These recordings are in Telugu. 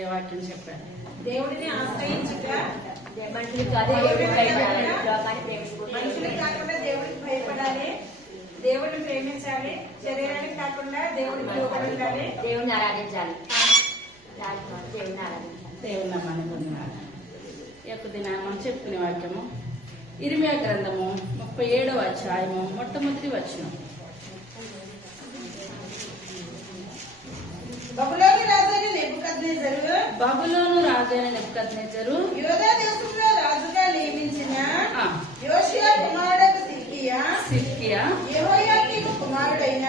అయ్యే వాక్యం చెప్పారు. దేవుడిని ఆశ్రయించక మనుషులకు కాకుండా దేవుడికి భయపడాలి, దేవుడిని ప్రేమించాలి, శరీరానికి కాకుండా దేవుడికి లోబడాలి, దేవుడిని ఆరాధించాలి. దేవుని నామాన్ని పొందినాడు. ఈ యొక్క దినాన్ని మనం చెప్పుకునే వాక్యము ఇర్మియా గ్రంథము 37వ అధ్యాయము మొట్టమొదటి వచనం. బబులోను రాజైన నెబుకద్నెజరు యూదా దేశంలో రాజుగా నియమించిన యోషియా కుమారుడు సిద్కియా యెహోయాకీము కుమారుడైన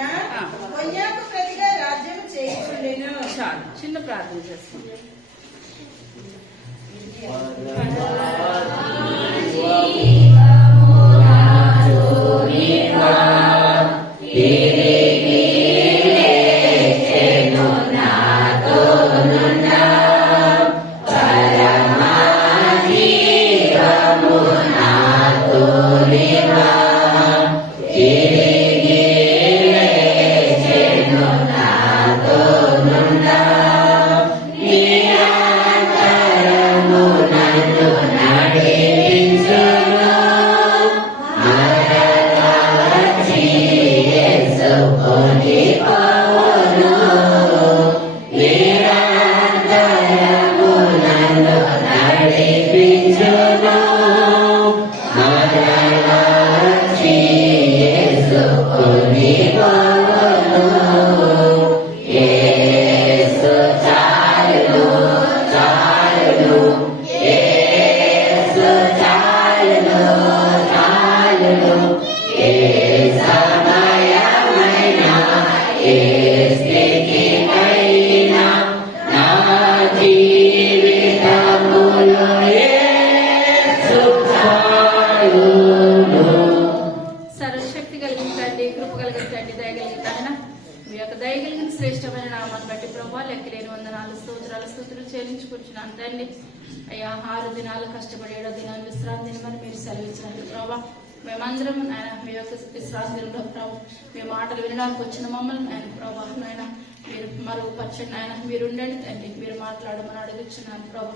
కొన్యాకు ప్రతిగా రాజ్యం చేయుచుండెను. చాలు, చిన్న ప్రార్థన చేసుకుంటాం. సర్వశక్తి కలిగించండి, కృప కలిగించండి, దయగలిగిన మీ యొక్క దయగలిగిన శ్రేష్టమైన నామాన్ని బట్టి ప్రభావ లెక్కలేని వందనాలు స్తోత్రాలు చెల్లించుకుంటున్నాను తండ్రి. అయ్యా 6 దినాలు కష్టపడి 7వ దినాలు విశ్రాంతి దినమని మీరు సెలవిచ్చినట్టు ప్రభావ మేమందరం ఆయన మీ యొక్క విశ్రాంతి దినంలో ప్రభావ మీ మాటలు వినడానికి వచ్చిన మమ్మల్ని ఆయన ప్రభావ నాయన మీరు మరుగుపరచండి. ఆయన మీరు ఉండండి తండ్రి, మీరు మాట్లాడమని అడుగుచున్నాను ప్రభావ.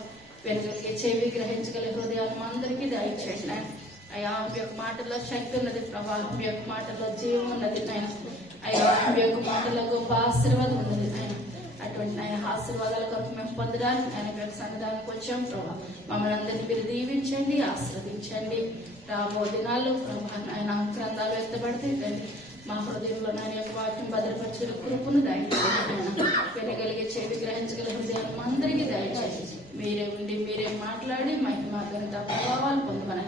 వినగలిగే చెవి గ్రహించగలిగే హృదయాలు మా అందరికీ దయచేయండి ఆయన. అయ్యా మీ యొక్క మాటల్లో శక్తి ఉన్నది ప్రభావ, మీ యొక్క మాటల్లో జీవం ఉన్నది ఆయన. అయ్యా మీ యొక్క మాటల్లో గొప్ప ఆశీర్వాదం ఉన్నది ఆయన. అటువంటి ఆయన ఆశీర్వాదాల కొరకు మేము పొందడానికి ఆయన మీ యొక్క సన్నిధానికి వచ్చాం ప్రభావ. మమ్మల్ని అందరినీ మీరు దీవించండి, ఆశీర్వదించండి. రాబో దినాల్లో ప్రభావ ఆయన గ్రంథాలు ఎత్తబడితే తండ్రి మా హృదయంలో ఆయన యొక్క వాక్యం భద్రపరిచిన కృపను దయచేయండి. వినగలిగే చెవి గ్రహించగల హృదయాన్ని మా అందరికీ దయచేయండి. మీరే ఉండి మీరే మాట్లాడి మహిమ ఘనత ప్రభావాలు పొందమని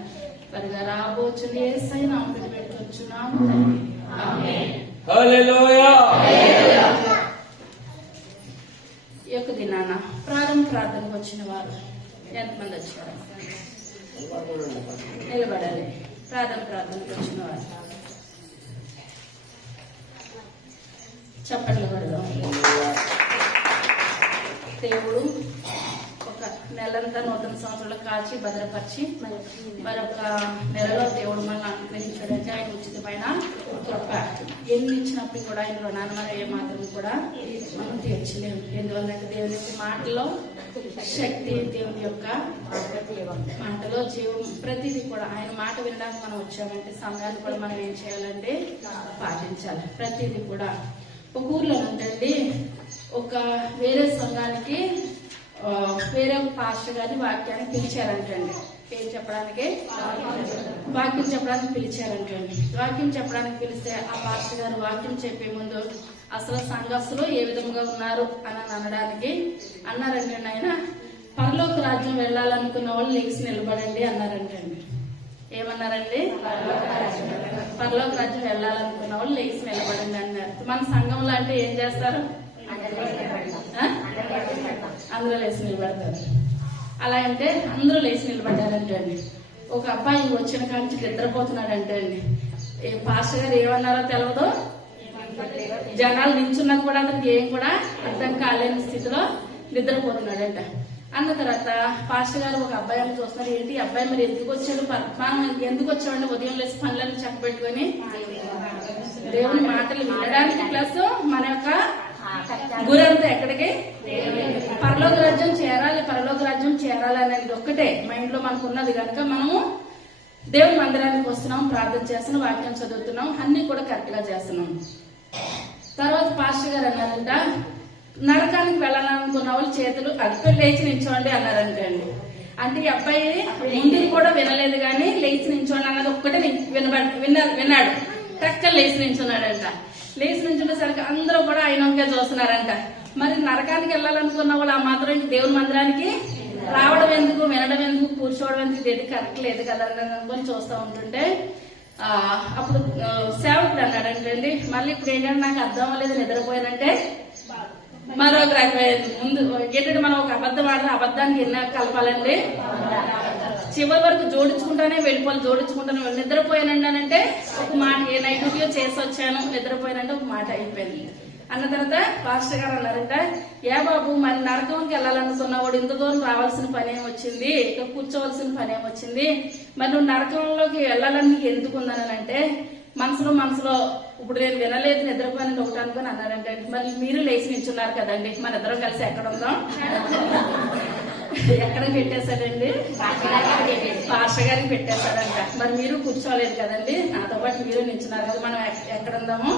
త్వరగా రాబోచున్న యేసయ్య నామమున పెడుతున్నాము తండ్రి. ఆమేన్. హల్లెలూయా. ఈ యొక్క దినాన ప్రారంభ ప్రార్థనకు వచ్చిన వారు ఎంతమంది వచ్చారు? నిలబడాలి. ప్రార్థనకు వచ్చిన వారు చప్పట్లు కొడదాం. దేవుడు ఒక నెలంతా నూతన సంవత్సరంలో కాచి భద్రపరిచి మరొక నెలలో దేవుడు మనల్ని అనుగ్రహించడానికి ఆయన ఉచితమైన కృప. ఎన్ని ఇచ్చినప్పుడు కూడా ఆయన రుణాన్ని మనం ఏమాత్రం కూడా మనం తీర్చలేము. ఎందువల్లంటే దేవుని యొక్క మాటలో శక్తి, దేవుని యొక్క మాటలో జీవం, ప్రతిదీ కూడా ఆయన మాట వినడానికి మనం వచ్చామంటే సమయాన్ని కూడా మనం ఏం చేయాలంటే పాటించాలి. ప్రతిదీ కూడా ఒక ఊర్లో ఉంటండి ఒక వేరే సంఘానికి వేరే ఒక పాస్టర్ గారిని వాక్యానికి పిలిచారంటండి. ఏం చెప్పడానికి? వాక్యం చెప్పడానికి పిలిచారంటండి. వాక్యం చెప్పడానికి పిలిస్తే ఆ పాస్టర్ గారు వాక్యం చెప్పే ముందు అసలు సంఘస్థులు ఏ విధంగా ఉన్నారు అని అనడానికి అన్నారంటండి. ఆయన పరలోక రాజ్యం వెళ్ళాలనుకున్న వాళ్ళు లేచి నిలబడండి అన్నారంటండి. ఏమన్నారండి? పరలోక రాజ్యం వెళ్ళాలనుకున్న వాళ్ళు లేచి నిలబడండి అన్నారు. మన సంఘంలో అంటే ఏం చేస్తారు? అందరూ లేచి నిలబడతారు. అలా అంటే అందరూ లేచి నిలబడ్డారంటండి. ఒక అబ్బాయి వచ్చిన కాంచి నిద్రపోతున్నాడంటే అండి. పాస్టర్ గారు ఏమన్నారో తెలియదు, జనాలు నిల్చున్నా కూడా అతనికి ఏం కూడా అర్థం కాలేని స్థితిలో నిద్రపోతున్నాడంట. అన్న తర్వాత పాస్టర్ గారు ఒక అబ్బాయిని చూస్తున్నారు. ఏంటి అబ్బాయి మరి ఎందుకు వచ్చాడు? మనం ఎందుకు వచ్చామండి? ఉదయం లేసి పనులను చక్కబెట్టుకొని దేవుని మాటలు వినడానికి ప్లస్ మన యొక్క గురంతా ఎక్కడికి? పరలోక రాజ్యం చేరాలి. పరలోక రాజ్యం చేరాలి అనేది ఒక్కటే మైండ్ లో మనకు ఉన్నది కనుక మనము దేవుని మందిరానికి వస్తున్నాం, ప్రార్థన చేస్తున్నాం, వాక్యం చదువుతున్నాం, అన్ని కూడా కరెక్ట్ గా చేస్తున్నాం. తర్వాత పాస్టర్ గారు అన్నారంట, నరకానికి వెళ్ళాలనుకున్న వాళ్ళు చేతులు అదుపు లేచి నించోండి అన్నారంట అండి. అంటే ఈ అబ్బాయి ముందుది కూడా వినలేదు కానీ లేచి నించోండి అన్నది ఒక్కటే విన్నాడు. టక్కన లేచి నించున్నాడంట. లేచి నించుండేసరికి అందరూ కూడా ఆయన చూస్తున్నారంట. మరి నరకానికి వెళ్ళాలనుకున్న వాళ్ళు ఆ మాత్రం దేవుని మందిరానికి రావడం ఎందుకు, వినడం ఎందుకు, కూర్చోవడం ఎందుకు, ఇది కరెక్ట్ లేదు కదా అని చూస్తూ ఉంటుంటే అప్పుడు సేవకుడు అన్నాడంటండి, మళ్ళీ ఇప్పుడు ఏంటంటే నాకు అర్థం అవ్వలేదు, నిద్రపోయానంటే మరొక రకమైంది. ముందు ఏంటంటే మనం ఒక అబద్ధం ఆడితే అబద్ధానికి ఎన్న కలపాలండి, చివరి వరకు జోడించుకుంటానే వెళ్ళిపోవాలి, జోడించుకుంటానే వెళ్ళి నిద్రపోయానండి అని అంటే ఒక మాట, ఏ నైట్ డ్యూటీ చేసి వచ్చాను నిద్రపోయానంటే ఒక మాట అయిపోయింది. అన్న తర్వాత పాస్టర్ గారు అన్నారంట, ఏ బాబు మరి నరకంకి వెళ్ళాలనుకున్నవాడు ఇంత దూరం రావాల్సిన పని ఏమొచ్చింది, ఇక్కడ కూర్చోవలసిన పని ఏమొచ్చింది, మరి నువ్వు నరకంలోకి వెళ్ళాలని నీకు ఎందుకు ఉందని అంటే మనసులో ఇప్పుడు నేను వినలేదు, నిద్రపోయినట్టు ఒకటి అనుకుని అన్నారంటే, మరి మీరు లేచి నించున్నారు కదండి, మన ఇద్దరం కలిసి ఎక్కడ ఉందాం, ఎక్కడ పెట్టేశాడండి, పాస్టర్ గారికి పెట్టేశాడంట. మరి మీరు కూర్చోలేదు కదండి, నాతో పాటు మీరు నించున్నారు కదా, మనం ఎక్కడ ఉందాము,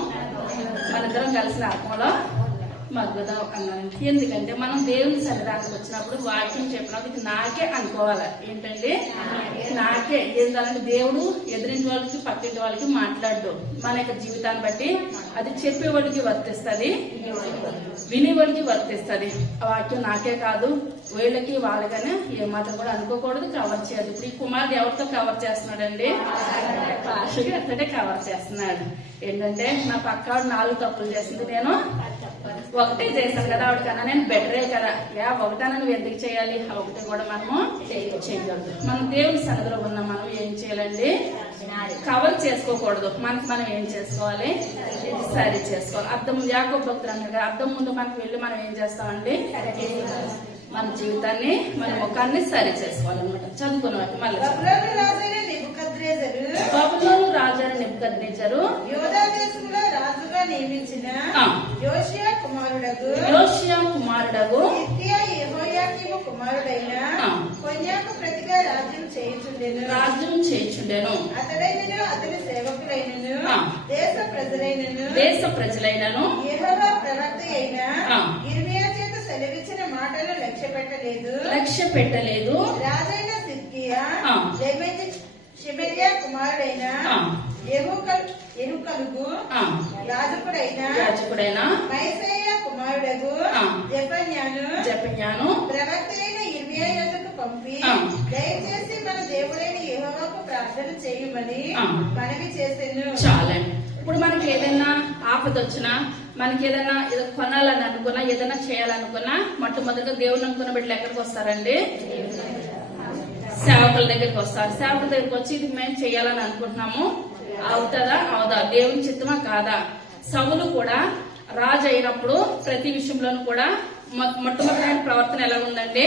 మన ఇద్దరం కలిసి నరకంలో మగ్గుదాం అన్నారండి. ఎందుకంటే మనం దేవుని సన్నిధానికి వచ్చినప్పుడు వాక్యం చెప్పినప్పుడు ఇది నాకే అనుకోవాలి, ఏంటండి నాకే. ఏంటంటే దేవుడు ఎదిరించే వాళ్ళకి పక్కింటి వాళ్ళకి మాట్లాడు, మన యొక్క జీవితాన్ని బట్టి అది చెప్పేవాడికి వర్తిస్తుంది, వినేవాడికి వర్తిస్తుంది. ఆ వాక్యం నాకే కాదు వీళ్ళకి వాళ్ళకనే ఏమాత్రం కూడా అనుకోకూడదు, కవర్ చేయదు. ఇప్పుడు ఈ కుమారుడు ఎవరితో కవర్ చేస్తున్నాడండి, పాస్టర్ గారితోనే కవర్ చేస్తున్నాడు. ఏంటంటే నా పక్క 4 తప్పులు చేసింది, నేను ఒకటే చేశాను కదా, ఆవిడకన్నా నేను బెటరే కదా, ఒకటన్నా నువ్వు ఎందుకు చేయాలి, ఒకటి కూడా మనము చేయకూడదు. మనం దేవుని సన్నిధిలో ఉన్న మనం ఏం చేయాలండి, కవర్ చేసుకోకూడదు, మనకి మనం ఏం చేసుకోవాలి, సరి చేసుకోవాలి. అర్థం యాకోబు భక్తులు అన్నారు, అర్థం ముందు మనకు వెళ్ళి మనం ఏం చేస్తామండి, మన జీవితాన్ని మన ముఖాన్ని సరి చేసుకోవాలన్నమాట. చదువుకున్న మళ్ళీ బబులోను రాజైన నెబుకద్నెజరు యూదా దేశంలో రాజుగా నియమించిన యోషియా కుమారుడగు యెహోయాకీము కుమారుడైన కొన్యాకు ప్రతిగా రాజ్యం చేయుచుండెను. అతడైనను అతని సేవకులైనను దేశ ప్రజలైనను యెహోవా ప్రవక్త అయిన యిర్మీయా చేత సెలవిచ్చిన మాటలు లక్ష్య పెట్టలేదు. రాజైన సిద్కియా షెమర్యా కుమారుడైన యెహుకలుగు యాజకుడైన మైసయ్య కుమారుడగు జెఫన్యాను ప్రవక్త అయిన యిర్మీయా యొద్దకు పంపి దయచేసి మన దేవుడైన యెహోవాకు ప్రార్థన చేయమని మనవి చేసెను. చాలండి. ఇప్పుడు మనకి ఏదైనా ఆపద వచ్చినా, మనకి ఏదైనా కొనాలని అనుకున్నా, ఏదైనా చేయాలనుకున్నా మొట్టమొదటిగా దేవుని అనుకున్న బిడ్డలు ఎక్కడికి వస్తారండి, సేవకుల దగ్గరికి వస్తారు. సేవకుల దగ్గరికి వచ్చి ఇది మేము చేయాలని అనుకుంటున్నాము, అవుతుందా అవదా, దేవుని చిత్తమా కాదా. సౌలు కూడా రాజు అయినప్పుడు ప్రతి విషయంలోనూ కూడా మొట్టమొదటి ప్రవర్తన ఎలా ఉందంటే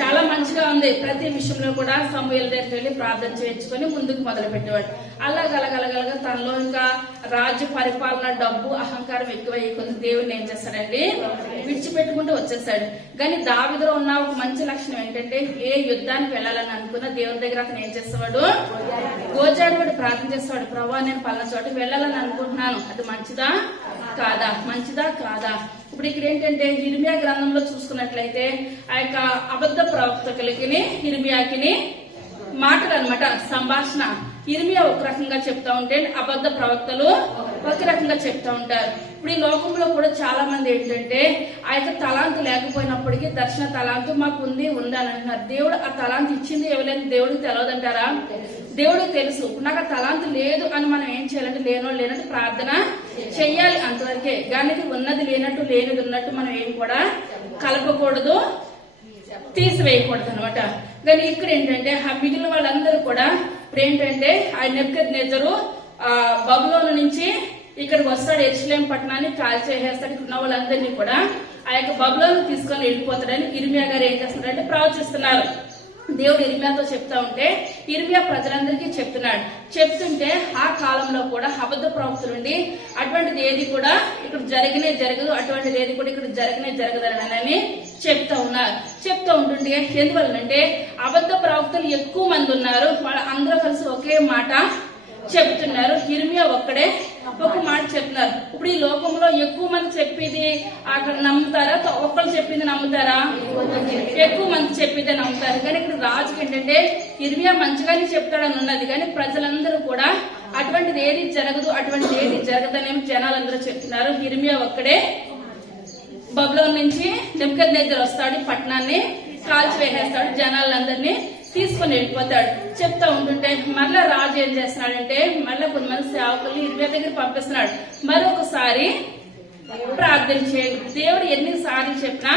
చాలా మంచిగా ఉంది. ప్రతి విషయంలో కూడా సమూయేలు దగ్గరికి వెళ్ళి ప్రార్థన చేయించుకొని ముందుకు మొదలు పెట్టేవాడు. అలాగలగలగలగా తనలో ఇంకా రాజ్య పరిపాలన, డబ్బు, అహంకారం ఎక్కువైపోయింది. దేవుడిని ఏం చేస్తాడండి, విడిచిపెట్టుకుంటూ వచ్చేసాడు. కానీ దావీదులో ఉన్న ఒక మంచి లక్షణం ఏంటంటే ఏ యుద్ధానికి వెళ్ళాలని అనుకున్నా దేవుని దగ్గర అతను ఏం చేసేవాడు, గోజాడువాడు ప్రార్థన చేసేవాడు, ప్రభా నేను పలానా చోటుకి వెళ్ళాలని అనుకుంటున్నాను, అది మంచిదా కాదా, మంచిదా కాదా. ఇప్పుడు ఇక్కడ ఏంటంటే యిర్మీయా గ్రంథంలో చూసుకున్నట్లయితే ఆ యొక్క అబద్ధ ప్రవక్తకులకి యిర్మీయాకి మాటలు అన్నమాట, సంభాషణ. యిర్మీయా ఒక రకంగా చెప్తా ఉంటే అబద్ధ ప్రవక్తలు ఒక రకంగా చెప్తా ఉంటారు. ఇప్పుడు ఈ లోకంలో కూడా చాలా మంది ఏంటంటే ఆ యొక్క తలాంతు లేకపోయినప్పటికీ దర్శన తలాంతు మాకు ఉంది అని అంటున్నారు. దేవుడు ఆ తలాంతు ఇచ్చింది ఎవరైనా దేవుడికి తెలియదంటారా, దేవుడికి తెలుసు. నాకు ఆ తలాంతు లేదు అని మనం ఏం చేయాలంటే లేనట్టు ప్రార్థన చెయ్యాలి, అంతవరకే. కానీ ఉన్నది లేనట్టు లేనిది ఉన్నట్టు మనం ఏం కూడా కలపకూడదు, తీసివేయకూడదు అనమాట. కానీ ఇక్కడ ఏంటంటే మిగిలిన వాళ్ళందరూ కూడా ఇప్పుడు ఏంటంటే ఆ నెబుకద్నెజరు బబులోను నుంచి ఇక్కడికి వస్తాడు, యెరూషలేము పట్టణాన్ని కాల్ చేసేస్తాడు. ఇక్కడ ఉన్న వాళ్ళందరినీ కూడా ఆ యొక్క బబులోను తీసుకొని వెళ్ళిపోతాడని యిర్మీయా గారు ఏం చేస్తున్నారంటే ప్రవచిస్తున్నారు. దేవుడు ఇర్మియాతో చెప్తా ఉంటే ఇర్మియా ప్రజలందరికీ చెప్తుంటే ఆ కాలంలో కూడా అబద్ధ ప్రవక్తలు ఉండి అటువంటిది ఏది కూడా ఇక్కడ జరగనే జరగదు, అటువంటిది ఏది కూడా ఇక్కడ జరగనే జరగదని చెప్తా ఉంటుంటే ఎందువల్లంటే అబద్ధ ప్రవక్తలు ఎక్కువ మంది ఉన్నారు, వాళ్ళ అందరూ కలిసి ఒకే మాట చెప్తున్నారు. ఇర్మియా ఒక్కడే ఒక మాట చెప్తున్నారు. ఇప్పుడు ఈ లోకంలో ఎక్కువ మంది చెప్పేది అక్కడ నమ్ముతారా, ఒక్కళ్ళు చెప్పింది నమ్ముతారా? ఎక్కువ మంది చెప్పేదే నమ్ముతారు. కానీ ఇక్కడ రాజుకి ఏంటంటే ఇర్మియా మంచిగానే చెప్తాడని ఉన్నది, కానీ ప్రజలందరూ కూడా అటువంటిది ఏది జరగదు, అటువంటిది ఏది జరగదనేమి జనాలందరూ చెప్తున్నారు. ఇర్మియా ఒక్కడే బబులోన్ నుంచి నెబుకద్నెజర్ వస్తాడు, పట్టణాన్ని కాల్చివేసేస్తాడు, జనాలందరినీ తీసుకొని వెళ్ళిపోతాడు. చెప్తా ఉంటుంటే మళ్ళా రాజు ఏం చేస్తున్నాడంటే మళ్ళా కొంతమంది సేవకుల్ని ఇర్మియా దగ్గర పంపిస్తున్నాడు. మరొకసారి ప్రార్థన చేయండి. దేవుడు ఎన్నిసార్లు చెప్పినా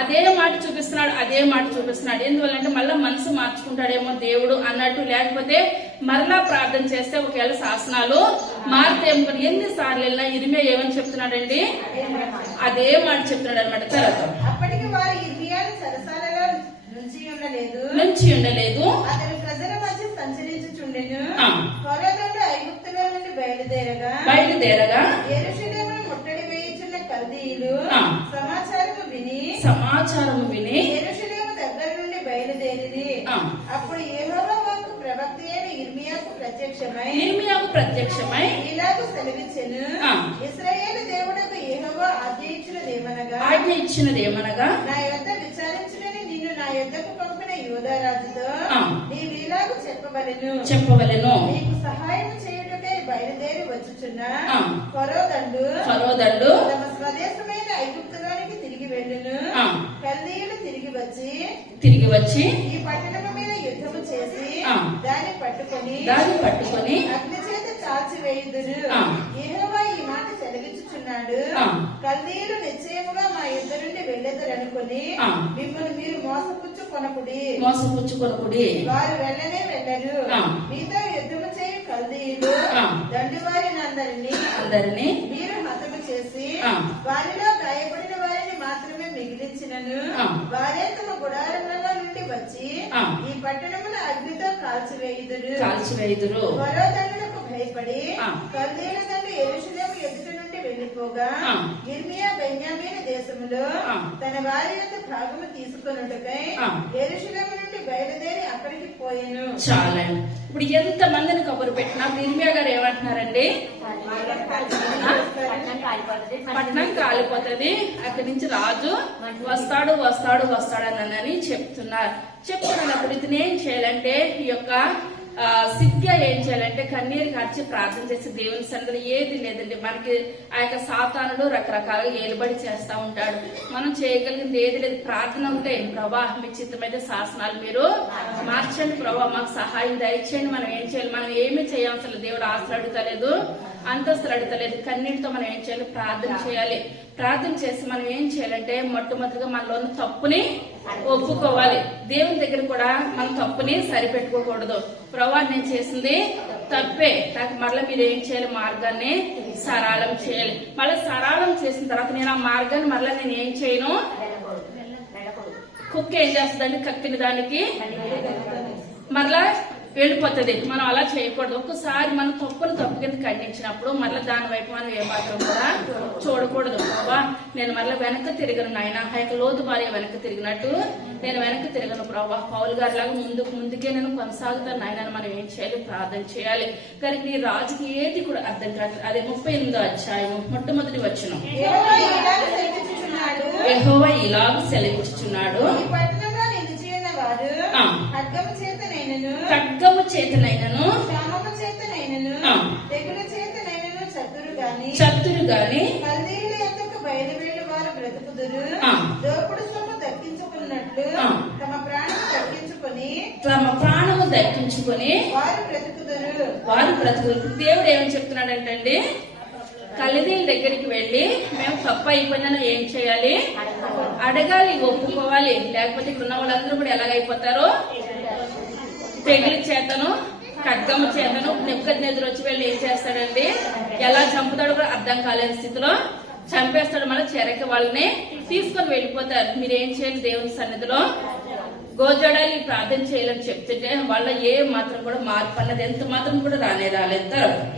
అదే మాట చూపిస్తున్నాడు. ఎందువల్లంటే మళ్ళా మనసు మార్చుకుంటాడేమో దేవుడు అన్నట్టు, లేకపోతే మరలా ప్రార్థన చేస్తే ఒకవేళ శాసనాలు మారుతేమో. ఎన్నిసార్లు వెళ్ళినా ఇర్మియా ఏమని చెప్తున్నాడండి? అదే మాట చెప్తున్నాడు అనమాట. తర్వాత అప్పటికి వారు ఇర్మియాను చెరసాలలో నుంచి ఉండలేదు, అతని ప్రజల మధ్య సంచరించుచుండెను. ఫరోదోడు ఐగుప్తులో నుండి బయలుదేరగా యెరూషలేమును ముట్టడి వేయుచున్న కల్దీయులు సమాచారము విని యెరూషలేము దగ్గర నుండి బయలుదేరిరి. అప్పుడు యెహోవా వాక్కు ప్రవక్త అయిన ఇర్మియాకు ప్రత్యక్షమై ఇలాగు సెలవిచ్చెను, ఇశ్రాయేలు దేవుడకు యెహోవా ఆజ్ఞ ఇచ్చినదేమనగా నా యొద్ద విచారించుడని నిన్ను నా యొద్దకు పంపిన యూదారాజుతో నీవిలాగు చెప్పవలెను. నీకు సహాయం చేయుటకై బయలుదేరి వచ్చుచున్న ఫరోదండు తమ స్వదేశమైన ఐగుప్తులోనికి తిరిగి వెళ్ళును. కల్దీయులు తిరిగి వచ్చి ఈ పట్టణము మీద యుద్ధము చేసి దాన్ని పట్టుకొని అగ్ని చేత కాల్చివేయుదురు. యెహోవా ఈ మాట సెలవిచ్చుచున్నాడు, కల్దీయులు నిశ్చయముగా మా యుద్ధ నుండి వెళ్ళెదరనుకొని మిమ్మల్ని మీరు మోసపుచ్చుకొనకుడి. వారు వెళ్ళరు. మీతో యుద్ధము చేయు కల్దీయులు దండువారిని అందరినీ మీరు హతము చేసి వారిలో గాయపడిన వారిని మాత్రమే మిగిలించినను. వారే తమ గుడారములలో నుండి వచ్చి ఈ పట్టణమును అగ్నితో కాల్చివేయుదురు. ఫరోదండులకు భయపడి కల్దీయుల దండు యెరూషలేము ఎదుట నుండి వెళ్లిపోగా ఇర్మియా బెన్యామీను దేశములో తన వారి యొక్క భాగము తీసుకొనుటకై యెరూషలేము నుండి బయలుదేరి అక్కడికి పోయెను. చాలా ఇప్పుడు ఎంత మందిని కబురు పెట్టినా ఇర్మియా గారు ఏమంటున్నారండి? పట్టణం కాలిపోతుంది, అక్కడి నుంచి రాజు వస్తాడని చెప్తున్నప్పుడు ఇతను ఏం చేయాలంటే ఈ యొక్క సిగ్గా ఏం చేయాలంటే కన్నీరు కార్చి ప్రార్థన చేసి దేవుని సన్నిధిలో ఏది లేదండి. మనకి ఆ యొక్క సాతానుడు రకరకాలుగా ఏలుబడి చేస్తా ఉంటాడు. మనం చేయగలిగింది ఏది లేదు, ప్రార్థన ఉంటే ప్రభా మీ చిత్తమైతే శాసనాలు మీరు మార్చండి, ప్రభా మాకు సహాయం దయచేయండి. మనం ఏం చేయాలి? మనం ఏమీ చేయాల్సిన దేవుడు ఆస్తులు అడుగుతలేదు, అంతస్తులు అడుగుతలేదు. కన్నీటితో మనం ఏం చేయాలి? ప్రార్థన చేయాలి. ప్రార్థన చేసి మనం ఏం చేయాలంటే మొట్టమొదటిగా మనలో ఉన్న తప్పుని ఒప్పుకోవాలి. దేవుని దగ్గర కూడా మన తప్పుని సరిపెట్టుకోకూడదు. ప్రభా నేను చేసింది తప్పే, నాకు మరలా మీరు ఏం చేయాలి? మార్గాన్ని సరళం చేయాలి. మళ్ళీ సరళం చేసిన తర్వాత నేను ఆ మార్గాన్ని మరలా నేను ఏం చేయను? కుక్క ఏం చేస్తుందండి? కక్కిన దానికి మరలా వెళ్ళిపోతుంది. మనం అలా చేయకూడదు. ఒక్కసారి మనం తప్పు కింద ఖండించినప్పుడు మరలా దాని వైపు మనం ఏమాత్రం కూడా చూడకూడదు. బాబా నేను మరలా వెనక్కి తిరగను నాయన, హైక లోతు భార్య వెనక్కి తిరిగినట్టు నేను వెనక్కి తిరగను ప్రభా, పౌలు గారి లాగా ముందుకే నేను కొనసాగుతాను నాయన. మనం ఏం చేయాలి? ప్రార్థన చేయాలి. కానీ ఈ రాజుకి ఏది కూడా అర్థం కాదు. అదే 38వ అధ్యాయం మొట్టమొదటి వచనం, యెహోవా ఇలాగ సెలవిచ్చుచున్నాడు, ఖడ్గము చేతనైనను చతురు గాని కల్దీయుల యొద్దకు బయలువెళ్ళి వారు బ్రతుకుదురు. దోపుడు సొమ్ము దక్కించుకున్నట్లు తమ ప్రాణము దక్కించుకొని వారు బ్రతుకుదురు. దేవుడు ఏమని చెప్తున్నాడంటే కల్దీయుల దగ్గరికి వెళ్ళి మేము తప్పు అయిపోయిందని ఏం చేయాలి? అడగాలి, ఒప్పుకోవాలి. లేకపోతే ఇక్కడ ఉన్న వాళ్ళందరూ కూడా ఎలాగైపోతారో తెగులు చేతను ఖడ్గము చేతను నెబుకద్నెజరు వచ్చి వెళ్ళి ఏం చేస్తాడండి? ఎలా చంపుతాడో కూడా అర్థం కాలేని స్థితిలో చంపేస్తాడు. మళ్ళీ చెరకి వాళ్ళని తీసుకొని వెళ్ళిపోతారు. మీరేం చేయాలి? దేవుని సన్నిధిలో గోజడాలి ప్రార్థన చేయాలని చెప్తుంటే వాళ్ళ ఏ మాత్రం కూడా మార్పు అన్నది ఎంత మాత్రం కూడా రాలేదు.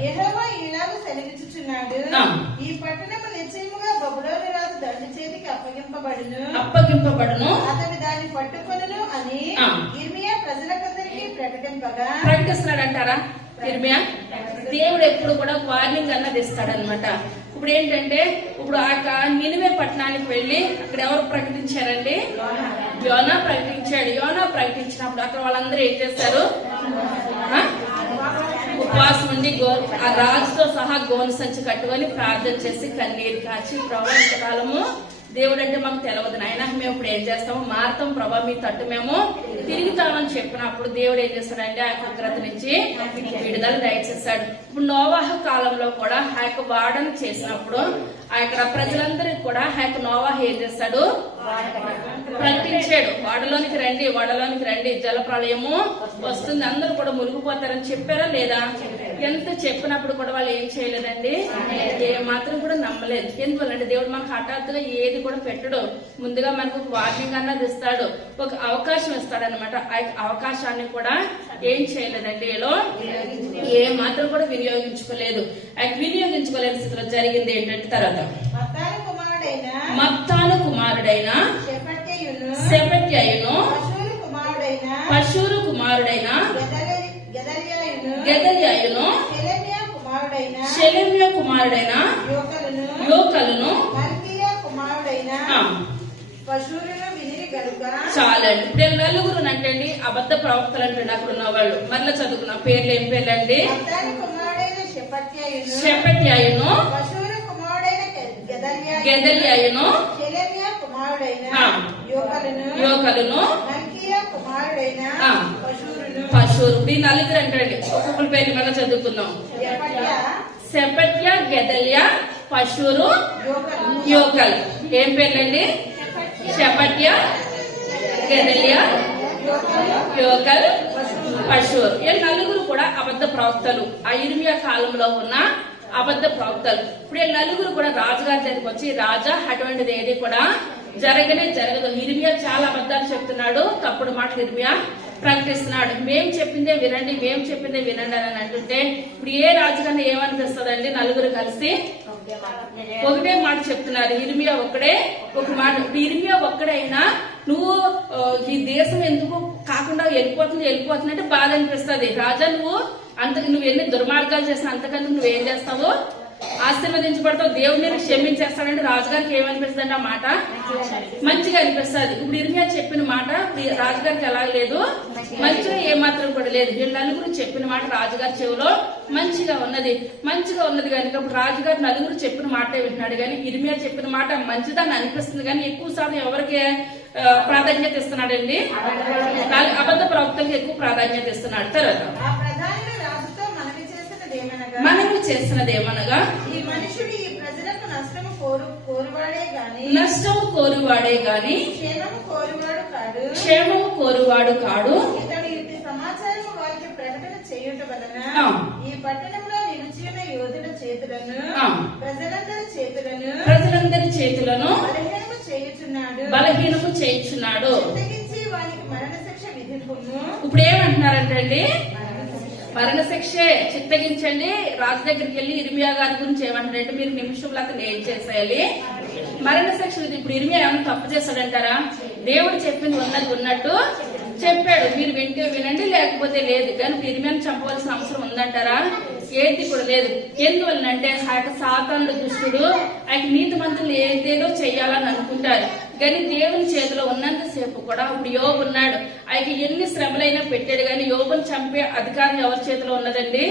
యెహోవా ఇలాగూ సెలవిచ్చుచున్నాడు, ఆ. ఈ పట్టణము నిశ్చయముగా బబులోను రాజు దండు చేతికి అప్పగింపబడును, అతడు దాన్ని పట్టుకొనును అని ఆ. యిర్మీయా ప్రజలకందరికీ ప్రకటింపగా. ప్రకటిస్తున్నాడంటారా ఇర్మియా? దేవుడు ఎప్పుడు కూడా వార్నింగ్ అన్నది ఇస్తాడనమాట. ఇప్పుడు ఏంటంటే ఇప్పుడు ఆ నినివే పట్టణానికి వెళ్లి అక్కడ ఎవరు ప్రకటించారండి? యోనా ప్రకటించాడు. యోనా ప్రకటించినప్పుడు అక్కడ వాళ్ళందరూ ఏం చేస్తారు? ఉపవాసం ఉండి ఆ రాజుతో సహా గోను సంచి కట్టుకొని ప్రార్థన చేసి కన్నీరు కాచి, ప్రభా ఇంతకాలము దేవుడు అంటే మాకు తెలియదు నాయన, మేము ఇప్పుడు ఏం చేస్తాము, మారుతాం ప్రభా, మీ తట్టు మేము తిరుగుతామని చెప్పినప్పుడు దేవుడు ఏం చేస్తాడంటే ఆ ఉగ్రత నుంచి విడుదల దయచేస్తాడు. ఇప్పుడు నోవాహ కాలంలో కూడా ఆ యొక్క వాడను చేసినప్పుడు ఆ యొక్క ప్రజలందరికీ కూడా ఆ యొక్క నోవాహ ఏం చేస్తాడు? ప్రకటించాడు, వాడలోనికి రండి, జల ప్రళయము వస్తుంది, అందరూ కూడా మునిగిపోతారని చెప్పారా లేదా? ఎంత చెప్పినప్పుడు కూడా వాళ్ళు ఏం చేయలేదండి, ఏ మాత్రం కూడా నమ్మలేదు. ఎందువల్లంటే దేవుడు మనకు హఠాత్తుగా ఏది కూడా పెట్టడు, ముందుగా మనకు ఒక వార్నింగ్ అన్నది ఇస్తాడు, ఒక అవకాశం ఇస్తాడు అనమాట. ఆ అవకాశాన్ని కూడా ఏం చేయలేదండి, వీళ్ళు ఏ మాత్రం కూడా వినియోగించుకోలేదు. వినియోగించుకోలేని స్థితిలో జరిగింది ఏంటంటే తర్వాత మత్తాను కుమారుడైన సెపట్యయును పషూరు కుమారుడైన గెదల్యాయును షెలెమ్యా కుమారుడైన యోకలును చాలండి. ఇప్పుడు నలుగురు అంటండి అబద్ధ ప్రవక్తలు అంటండి అక్కడ ఉన్న వాళ్ళు. మరలా చదువుకున్న పేర్లు ఏం పేర్లండి? షెపట్యాయును, గెదల్యాయును, యోకలును, పషూరు. ఈ నలుగురు అంటండి. ఒక్కొక్కరి పేర్లు మళ్ళీ చదువుకుందాం. సెపట్యా, గెదల్యా, పషూరు, యోకల్. ఏం పేర్లండి? షెపట్యా, గెదల్యా, యోకల్, పషూర్. ఈ నలుగురు కూడా అబద్ధ ప్రవక్తలు, ఆ ఇర్మియా కాలంలో ఉన్న అబద్ధ ప్రవక్తలు. ఇప్పుడు ఈ నలుగురు కూడా రాజుగారి దగ్గరికి వచ్చి, రాజా అటువంటిది ఏది కూడా జరగదు, ఇర్మియా చాలా అబద్ధాలు చెప్తున్నాడు, తప్పుడు మాటలు ఇర్మియా ప్రకటిస్తున్నాడు, మేము చెప్పిందే వినండి అని అంటుంటే ఇప్పుడు ఏ రాజుగానే ఏమనిపిస్తుందండి? నలుగురు కలిసి ఒకటే మాట చెప్తున్నారు. ఇర్మియా ఒక్కడే ఒక మాట. ఇర్మియా ఒక్కడైనా నువ్వు ఈ దేశం ఎందుకు కాకుండా వెళ్ళిపోతుంది అంటే బాధ అనిపిస్తుంది. రాజా నువ్వు ఎన్ని దుర్మార్గాలు చేసినా అంతకన్నా నువ్వేం చేస్తావు? ఆశీర్వదించబడతావు, దేవుడు నేను క్షమించేస్తాడంటే రాజుగారికి ఏమనిపిస్తుంది? ఆ మాట మంచిగా అనిపిస్తుంది. ఇప్పుడు ఇర్మియా చెప్పిన మాట రాజుగారికి ఎలా లేదు, మంచిగా ఏమాత్రం కూడా లేదు. వీళ్ళు నలుగురు చెప్పిన మాట రాజుగారి చెవిలో మంచిగా ఉన్నది కనుక ఇప్పుడు రాజుగారు నలుగురు చెప్పిన మాటే వింటున్నాడు, కానీ ఇర్మియా చెప్పిన మాట మంచిదని అనిపిస్తుంది, కానీ ఎక్కువ శాతం ఎవరికి ప్రాధాన్యత ఇస్తున్నాడండి? అబద్ధ ప్రవక్తలకు ఎక్కువ ప్రాధాన్యత ఇస్తున్నాడు. తర్వాత మనము చేసినదేమనగా ఈ మనుషుడు ఈ ప్రజలకు నష్టము కోరువాడే గాని క్షేమము కోరువాడు కాడు. ఇతడు ఇంటి సమాచారము వారికి ప్రకటన చేయుట వలన ఈ పట్టణంలో నిలిచిన యోధుల చేతులను ప్రజలందరి చేతులను బలహీనము చేయుచున్నాడు. వారికి మరణశిక్ష విధింపును. ఇప్పుడు ఏమంటున్నారంటే మరణశిక్షే చిత్తగించండి. రాజు దగ్గరికి వెళ్ళి ఇర్మియా గారి గురించి ఏమంటారంటే మీరు నిమిషంలో అతను ఏం చేసేయాలి? మరణశిక్ష. ఇప్పుడు ఇర్మియా ఏమైనా తప్పు చేస్తాడంటారా? దేవుడు చెప్పింది ఉన్నట్టు చెప్పాడు, మీరు వింటే వినండి లేకపోతే లేదు. కానీ ఇర్మియాను చంపవలసిన అవసరం ఉందంటారా? ఏది కూడా లేదు. ఎందువల్లంటే ఆయన సాతానుడు దుష్టుడు, ఆయన నీతి మంత్రులు ఏదేదో చెయ్యాలని అనుకుంటారు, కానీ దేవుని చేతిలో ఉన్నంతసేపు కూడా ఇప్పుడు యోబు ఉన్నాడు, ఆయన ఎన్ని శ్రమలైనా పెట్టాడు, కానీ యోబుని చంపే అధికారం ఎవరి చేతిలో ఉన్నదండి?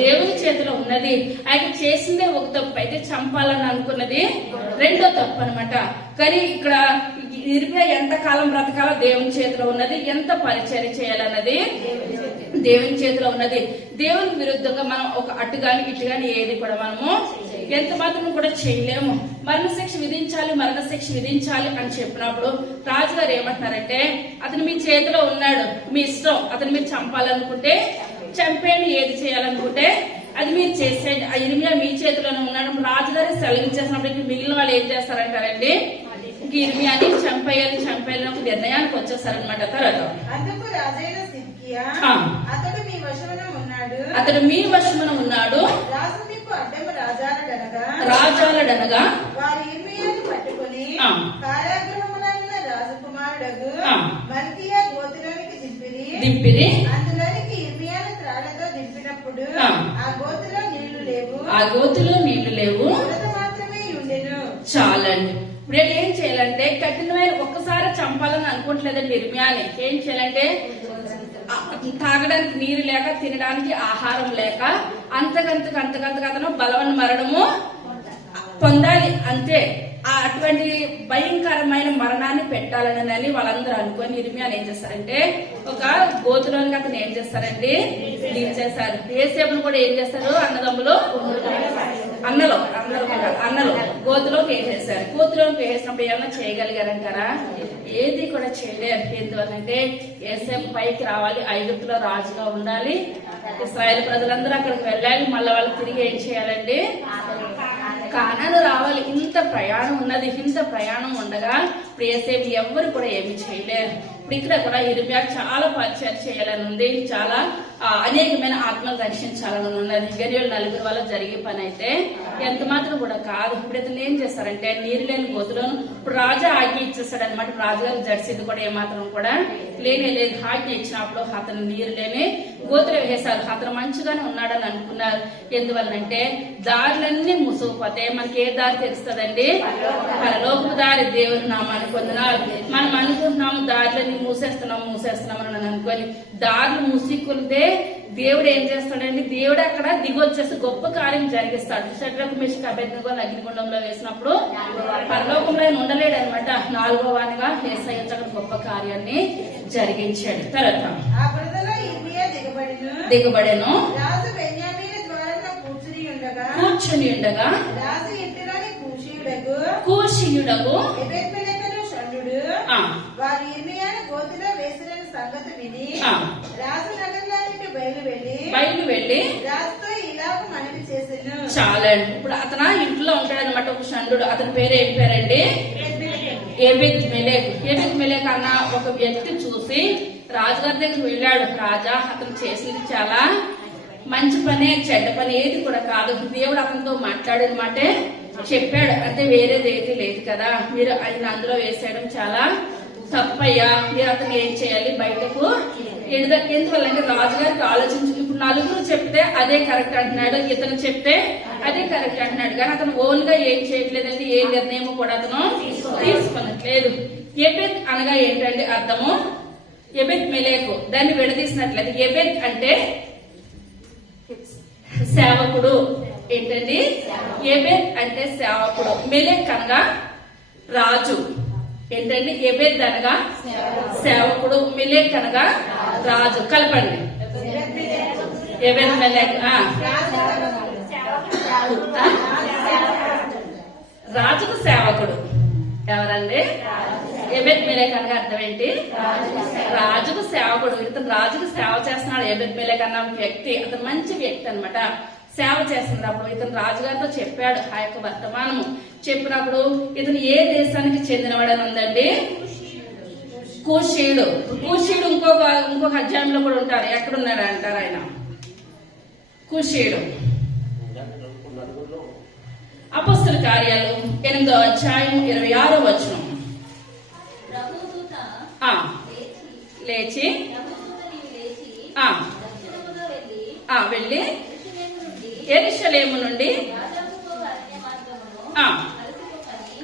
దేవుని చేతిలో ఉన్నది. ఆయన చేసిందే ఒక తప్పు, అయితే చంపాలని అనుకున్నది రెండో తప్పు అనమాట. కానీ ఇక్కడ ఇర్మియా ఎంత కాలం బ్రతకాలో దేవుని చేతిలో ఉన్నది, ఎంత పరిచర్య చేయాలన్నది దేవుని చేతిలో ఉన్నది. దేవునికి విరుద్ధంగా మనం ఒక అటు గాని ఇటు గాని ఏది కూడా మనము ఎంత మాత్రం కూడా చేయలేము. మరణశిక్ష విధించాలి అని చెప్పినప్పుడు రాజుగారు ఏమంటున్నారంటే అతను మీ చేతిలో ఉన్నాడు, మీ ఇష్టం, అతను మీరు చంపాలనుకుంటే చంపేయండి, ఏది చేయాలనుకుంటే అది మీరు చేసేయండి. ఆ ఇర్మియా మీ చేతిలోనే ఉన్నాడు. రాజుగారి సెలవిచ్చేసినప్పుడు మిగిలిన వాళ్ళు ఏం చేస్తారంటారండి? ఇంక ఇర్మియాని చంపేయాలని ఒక నిర్ణయానికి వచ్చేస్తారనమాట. తర్వాత అందుకు రాజైన సిద్కియా ఆ. అతడు మీ వశమున ఉన్నాడు. రాజు మీకు అడ్డము రాజాలడనగా వారి ఇర్మియాను పట్టుకొని ఆ. కారాగృహమున రాజకుమారుడగు ఆ. మల్కీయా గోతిలోనికి దింపిరి. అందులోనికి ఇర్మియాను త్రాళ్లతో దింపినప్పుడు ఆ. ఆ గోతిలో నీళ్లు లేవు బురద మాత్రమే ఉండెను. చాలండి. ఇప్పుడు ఏం చేయాలంటే కఠినమైన ఒక్కసారి చంపాలని అనుకోవట్లేదండి ఇర్మియాని. ఏం చేయాలంటే తాగడానికి నీరు లేక, తినడానికి ఆహారం లేక అంతకంతకు బలవన్ మరణము పొందాలి అంతే. అటువంటి భయంకరమైన మరణాన్ని పెట్టాలని వాళ్ళందరూ అనుకొని ఇర్మియాని ఏం చేస్తారంటే ఒక గోతులోనికి అతను ఏం చేస్తారండి దించేస్తారు. ఏసేపును కూడా ఏం చేస్తారు అన్నలు గోతులోకి వేసేసారు. గోతులోకి వేసినప్పుడు ఏమన్నా చేయగలిగారంటారా? ఏది కూడా చేయలేరు. ఎందువల్లంటే ఏసేపు పైకి రావాలి, ఐగుప్తులో రాజుగా ఉండాలి, ఇశ్రాయేలు ప్రజలందరూ అక్కడికి వెళ్ళాలి, మళ్ళీ వాళ్ళు తిరిగి ఏం చేయాలండి కానాను రావాలి. ఇంత ప్రయాణం ఉన్నది. ఇంత ప్రయాణం ఉండగా ఇప్పుడు ఏసేపు ఎవ్వరు కూడా ఏమి చేయలేరు. ఇప్పుడు ఇక్కడ కూడా ఇర్మియా చాలా పరిచయం చేయాలని ఉంది, చాలా అనేకమైన ఆత్మలు రక్షించాలని ఉన్నది. గరియలు 4 వల్ల జరిగే పని అయితే ఎంత మాత్రం కూడా కాదు. ఇప్పుడు ఇతను ఏం చేస్తారంటే నీరు లేని గోతులను ఇప్పుడు రాజా ఆజ్ఞ ఇచ్చేస్తాడు అనమాట. రాజుగారు జడ్సింది కూడా ఏమాత్రం కూడా లేదు. ఆజ్ఞ ఇచ్చినప్పుడు అతను నీరు లేని గోతులు వేసేసారు. అతను మంచిగానే ఉన్నాడని అనుకున్నారు. ఎందువల్లంటే దారులన్నీ మూసుకుపోతే మనకి ఏ దారి తెలుస్తుందండి? పరలోకపు దారి. దేవుని నామాన్ని పొందినారు. మనం అనుకుంటున్నాము దారులన్నీ మూసేస్తున్నాం అని అనుకొని దారులు మూసికుంటే దేవుడు ఏం చేస్తాడండి? దేవుడు అక్కడ దిగొచ్చేసి గొప్ప కార్యం జరిగిస్తాడు. షడ్రకు మిషక్ అబేద్నెగో అగ్నిగుండంలో వేసినప్పుడు పరలోకంలో ఆయన ఉండలేడు అనమాట. 4వ వానిగా యేసయ్య అక్కడ గొప్ప కార్యాన్ని జరిగించాడు. తర్వాత దిగబడెను. రాజు బెన్యామీను ద్వారాన కూర్చుని ఉండగా రాజు ఇంటిలోని కూషీయుడగు ఎబెద్మెలెకు షండుడు వారు ఇర్మియాను గోతిలో వేసిన సంగతి విని రాజు నగరంలో నుండి బయలు వెళ్ళి రాజుతో ఇలాగ మనవి చేసెను. చాలండి. ఇప్పుడు అతను ఇంట్లో ఉంటాడనమాట ఒక షండు. అతని పేరు ఏం పేరండి? ఎబెద్ మెలెక్ అన్న ఒక వ్యక్తి చూసి రాజుగారి దగ్గరికి వెళ్ళాడు. రాజా, అతను చేసింది చాలా మంచి పనే, చెడ్డ పని ఏది కూడా కాదు. దేవుడు అతనితో మాట్లాడిన మాటే చెప్పాడు. అంటే వేరేది ఏది లేదు కదా. మీరు ఆయన అందులో వేసేయడం చాలా తప్పయ్యా. మీరు అతను ఏం చేయాలి? బయటకు ఎందువల్లంటే రాజుగారికి ఆలోచించు. ఇప్పుడు 4 చెప్తే అదే కరెక్ట్ అంటున్నాడు, ఇతను చెప్తే అదే కరెక్ట్ అంటున్నాడు. కానీ అతను ఓన్ గా ఏం చేయట్లేదండి. ఏ నిర్ణయం కూడా అతను తీసుకున్నట్లేదు. ఎబెద్ అనగా ఏంటంటే అర్థము? ఎబెద్ మెలేకు. దాన్ని విడదీసినట్లయితే ఎబెద్ అంటే సేవకుడు. ఏంటండి? ఎబెద్ అంటే సేవకుడు. మెలేక్ అనగా రాజు. ఏంటండి? ఎబెద్ అనగా సేవకుడు, మెలేక్ అనగా రాజు. కలపండి. ఎబెద్ మెలేక్ రాజుకు సేవకుడు ఎవరండి? ఎబెద్ మెలేక్ అనగా అర్థం ఏంటి? రాజుకు సేవకుడు. ఇతను రాజుకు సేవ చేస్తున్నాడు. ఎబెద్ మెలేక్ అన్న వ్యక్తి అతను మంచి వ్యక్తి అనమాట. సేవ చేస్తున్నప్పుడు ఇతను రాజుగారితో చెప్పాడు ఆ యొక్క వర్తమానము. చెప్పినప్పుడు ఇతను ఏ దేశానికి చెందినవాడని ఉందండి? కూషీయుడు. ఇంకొక అధ్యాయంలో కూడా ఉంటారు. ఎక్కడున్నాడు అంటారు ఆయన? కూషీయుడు. అపొస్తల కార్యాలు 8వ అధ్యాయం 26వ వచనం. లేచి వెళ్ళి యెరూషలేము నుండి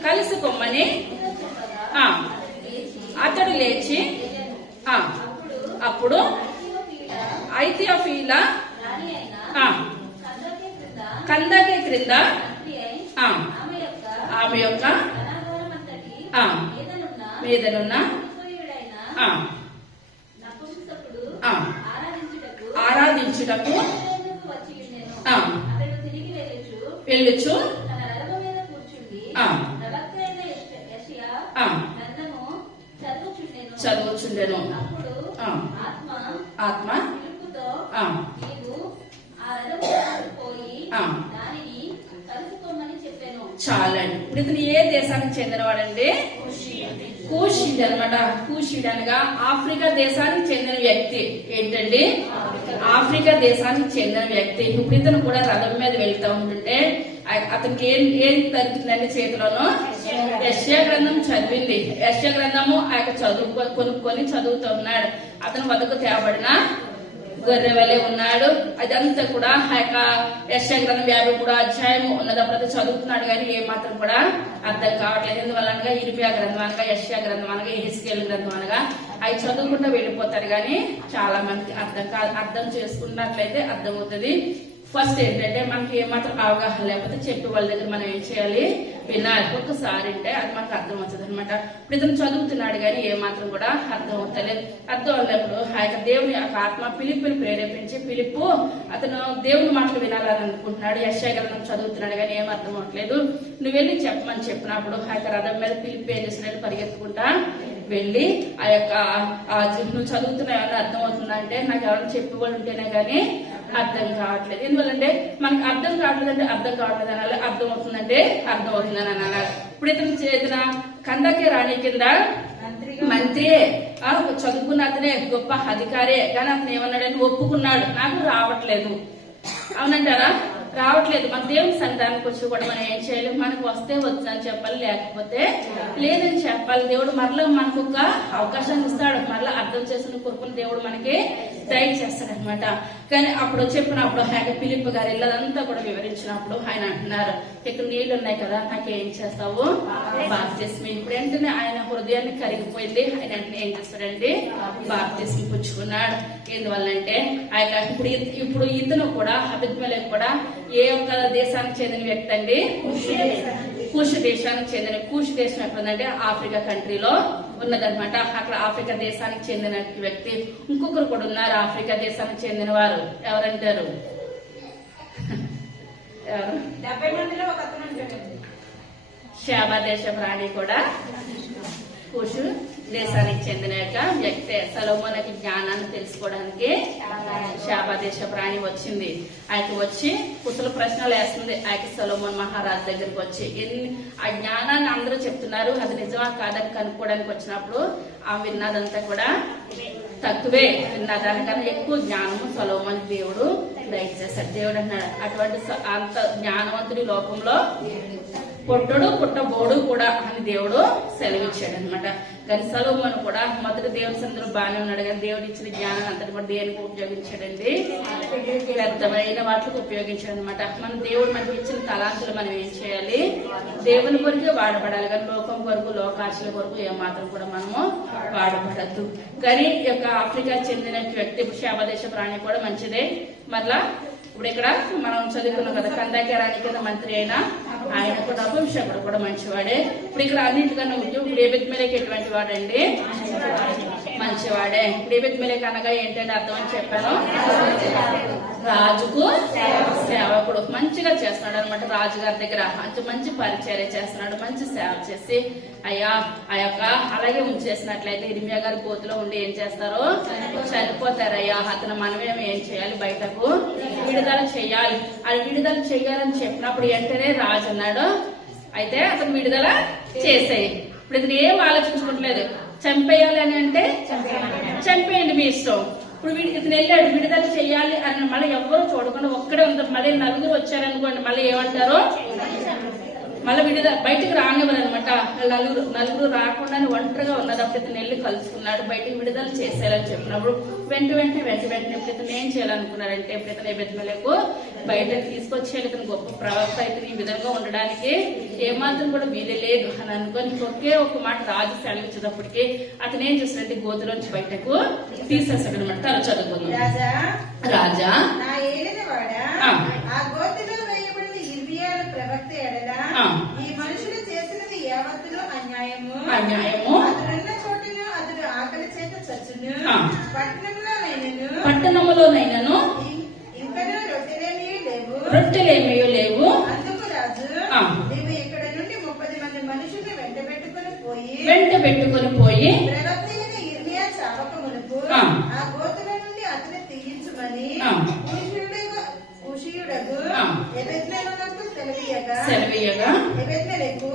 కలిసి పొమ్మని అతడు లేచి అప్పుడు ఐథియోపియా కందకే క్రింద ఆమె యొక్క మీదనున్న ఆరాధించుటకు వెళ్ళుచు చదువుచుండెను. ఆత్మ చాలండి. ఇప్పుడు ఇతను ఏ దేశానికి చెందినవాడండి? కూషీడ్ అనమాట. కూషీడ్ అనగా ఆఫ్రికా దేశానికి చెందిన వ్యక్తి. ఏంటండి? ఆఫ్రికా దేశానికి చెందిన వ్యక్తి. ఇప్పుడు ఇతను కూడా రథం మీద వెళ్తూ ఉంటుంటే అతనికి ఏం తగ్గుతుందండి చేతిలోనూ? యెషయా గ్రంథం చదివింది. యెషయా గ్రంథము ఆ యొక్క కొనుక్కొని చదువుతూ ఉన్నాడు. అతను వద్దకు తేబడిన గొర్రె వలె ఉన్నాడు. అదంతా కూడా ఆ యొక్క యెషయా గ్రంథం 53 అధ్యాయం ఉన్నదప్పుడు చదువుతున్నాడు కానీ ఏ మాత్రం కూడా అర్థం కావట్లేదు. ఎందువల్లనగా ఇర్మియా గ్రంథం అనగా, యెషయా గ్రంథం అనగా, యెహెజ్కేలు గ్రంథం అనగా అవి చదువుకుంటూ వెళ్ళిపోతారు కానీ చాలా మందికి అర్థం చేసుకున్నట్లయితే అర్థమవుతుంది. ఫస్ట్ ఏంటంటే మనకి ఏమాత్రం అవగాహన లేకపోతే చెప్పి వాళ్ళ దగ్గర మనం ఏం చేయాలి? వినాలి. ఒక్కసారి అంటే అది మనకు అర్థం అవుతుంది అనమాట. ఇప్పుడు ఇతను చదువుతున్నాడు కానీ ఏమాత్రం కూడా అర్థం అవుతలేదు. అర్థం అవుతున్నప్పుడు ఆ యొక్క దేవుని యొక్క ఆత్మ ఫిలిప్పుని ప్రేరేపించి, ఫిలిప్పు అతను దేవుని మాటలు వినాలని అనుకుంటున్నాడు. యెషయా గ్రంథం చదువుతున్నాడు కానీ ఏం అర్థం అవట్లేదు. నువ్వు వెళ్ళి చెప్పమని చెప్పినప్పుడు ఆ యొక్క రథం మీద ఫిలిప్ ఏం చేసినట్టు పరిగెత్తుకుంటా వెళ్ళి ఆ యొక్క నువ్వు చదువుతున్నా ఏమైనా అర్థం అవుతుందంటే నాకు ఎవరైనా చెప్పేవాళ్ళు ఉంటేనే కానీ అర్థం కావట్లేదు. ఎందువల్లంటే మనకి అర్థం కావట్లేదు అంటే అర్థం కావట్లేదు అనాలి, అర్థం అవుతుందంటే అర్థం అవుతుందని అనాలి. ఇప్పుడు ఇతను చేసిన కందాకే రాణి కింద మంత్రి చదువుకున్న అతనే గొప్ప అధికారే కానీ అతను ఏమన్నాడని ఒప్పుకున్నాడు. నాకు రావట్లేదు అవునంటారా? రావట్లేదు. మన దేవుని సన్నిధానానికి వచ్చి కూడా మనం ఏం చేయాలి? మనకు వస్తే వచ్చు అని చెప్పాలి, లేకపోతే లేదని చెప్పాలి. దేవుడు మరలా మనకు ఒక అవకాశం ఇస్తాడు. మరలా అర్థం చేసిన కృపను దేవుడు మనకి దయచేస్తాడు అనమాట. కానీ అప్పుడు చెప్పినప్పుడు ఆయన ఫిలిప్ గారు ఇళ్ళదంతా కూడా వివరించినప్పుడు ఆయన అంటున్నారు, ఇక్కడ నీళ్లు ఉన్నాయి కదా, నాకేం చేస్తావు? బాప్తిస్మం. ఇప్పుడు వెంటనే ఆయన హృదయాన్ని కరిగిపోయింది. ఆయన వెంటనే ఏం చేస్తాడండి? బాప్తిస్మం పుచ్చుకున్నాడు. ఎందువల్లంటే ఆయన ఇప్పుడు ఇతను కూడా అబిద్మెలెకు కూడా ఏ ఒక్క దేశానికి చెందిన వ్యక్తి అండి? కూష్ దేశానికి చెందిన. కూష్ దేశం ఎక్కడుందంటే ఆఫ్రికా కంట్రీలో ఉన్నదన్నమాట. అక్కడ ఆఫ్రికా దేశానికి చెందిన వ్యక్తి. ఇంకొకరు కూడా ఉన్నారు ఆఫ్రికా దేశానికి చెందిన వారు. ఎవరంటారు? ఎవరు? 70 మందిలో ఒక అతను ఉంటాడు. షాబా దేశపు రాణి కూడా కూషు దేశానికి చెందిన యొక్క వ్యక్తే. సొలొమోనుకి జ్ఞానాన్ని తెలుసుకోవడానికి షాబా దేశపు రాణి వచ్చింది. ఆయనకు వచ్చి కుశల ప్రశ్నలు వేస్తుంది. ఆయన సొలొమోన్ మహారాజు దగ్గరికి వచ్చి ఆ జ్ఞానాన్ని అందరూ చెప్తున్నారు, అది నిజమా కాదని కనుక్కోవడానికి వచ్చినప్పుడు ఆ విన్నదంతా కూడా తక్కువే. విన్నదానికన్నా ఎక్కువ జ్ఞానము సొలొమోన్ దేవుడు దయచేశాడు. దేవుడు అన్నాడు, అటువంటి అంత జ్ఞానవంతుడి లోకంలో పుట్టడు పుట్టబోడు కూడా అని దేవుడు సెలవిచ్చాడు అనమాట. కానీ సొలొమోను కూడా మొదటి దేవుని సందరూ బాగానే ఉన్నాడు కానీ దేవుడు ఇచ్చిన జ్ఞానాన్ని అంతటి కూడా దేనికి ఉపయోగించాడండి? వ్యర్థమైన వాటికి ఉపయోగించాడు అనమాట. మన దేవుడు మనకి ఇచ్చిన తలాంతులు మనం ఏం చేయాలి? దేవుని కొరికే వాడబడాలి కానీ లోకం కొరకు, లోకాశల కొరకు ఏమాత్రం కూడా మనము వాడబడద్దు. కానీ ఈ యొక్క ఆఫ్రికా చెందిన వ్యక్తి శాబదేశ ప్రాణి కూడా మంచిదే. మరలా ఇప్పుడు ఇక్కడ మనం చదువుకున్నాం కదా, కందాకే రాణి కింద మంత్రి అయినా ఆయన కూడా అభిషేకుడు కూడా మంచివాడే. ఇప్పుడు ఇక్కడ అన్నింటికన్నా ముఖ్యం ఇప్పుడు ఎబెద్మెలెకు ఎటువంటి వాడండి? మంచివాడే. ఇప్పుడు ఎబెద్మెలెకు అనగా ఏంటంటే అర్థం అని చెప్పాను, రాజుకు సేవకుడు. మంచిగా చేస్తున్నాడు అనమాట. రాజుగారి దగ్గర మంచి పరిచర్య చేస్తున్నాడు. మంచి సేవ చేసి అయ్యా ఆ యొక్క అలాగే ఉంచేసినట్లయితే ఇర్మియా గారి గోతులో ఉండి ఏం చేస్తారో చనిపోతారయ్యా. అతను మనమేమో ఏం చేయాలి? బయటకు విడుదల చేయాలి. అది విడుదల చేయాలని చెప్పినప్పుడు వెంటనే రాజు అన్నాడు, అయితే అతను విడుదల చేసేయి. ఇప్పుడు ఇతను ఏం ఆలోచించుకోవట్లేదు. చంపేయాలి అని అంటే చంపేయండి మీ ఇష్టం. ఇప్పుడు ఇతను వెళ్ళాడు విడుదల చేయాలి అని మళ్ళీ ఎవరు చూడకుండా ఒక్కడే ఉంటారు. మళ్ళీ నలుగురు వచ్చారనుకోండి, మళ్ళీ ఏమంటారు? మళ్ళీ విడుదల బయటకు రానివ్వరు అనమాట. నలుగురు రాకుండానే ఒంటరిగా ఉన్నది. అప్పుడు ఇతను వెళ్ళి కలుసుకున్నాడు. బయటకు విడుదల చేసేయాలని చెప్పినప్పుడు వెంటనే ఇప్పుడు ఇతను ఏం చేయాలనుకున్నారంటే ఇప్పుడు ఇతను ఎబెద్మెలెకు బయటకు తీసుకొచ్చేయాలి. ఇతను గొప్ప ప్రవక్త, ఇతను ఈ విధంగా ఉండడానికి ఏమాత్రం కూడా వీలు లేదు అని అనుకొని ఒకే ఒక మాట రాజు సెలవిచ్చేటప్పటికి అతను ఏం చేస్తాడంటే గోతులోంచి బయటకు తీసేస్తాడు అనమాట. తను చదువుకుంది. రాజా ప్రవక్త ఎడలా ఈ మనుషులు చేసినది యావత్తులో అన్యాయము. అతనున్న చోటును అతడు ఆకలి చేత చచ్చును. పట్టణములోనైనను ఇంకనూ రొట్టెలేమీ లేవు. అందుకు రాజు, నీవు ఇక్కడ నుండి 30 మంది మనుషుల్ని వెంట పెట్టుకుని పోయి ప్రవక్త అయిన ఇర్మియా చావక మునుపు ఆ గోతుల నుండి అతని తీయించుమని కూషీయుడగు ఎబెద్మెలెకు సెలవీయగా ఎబెద్మెలెకు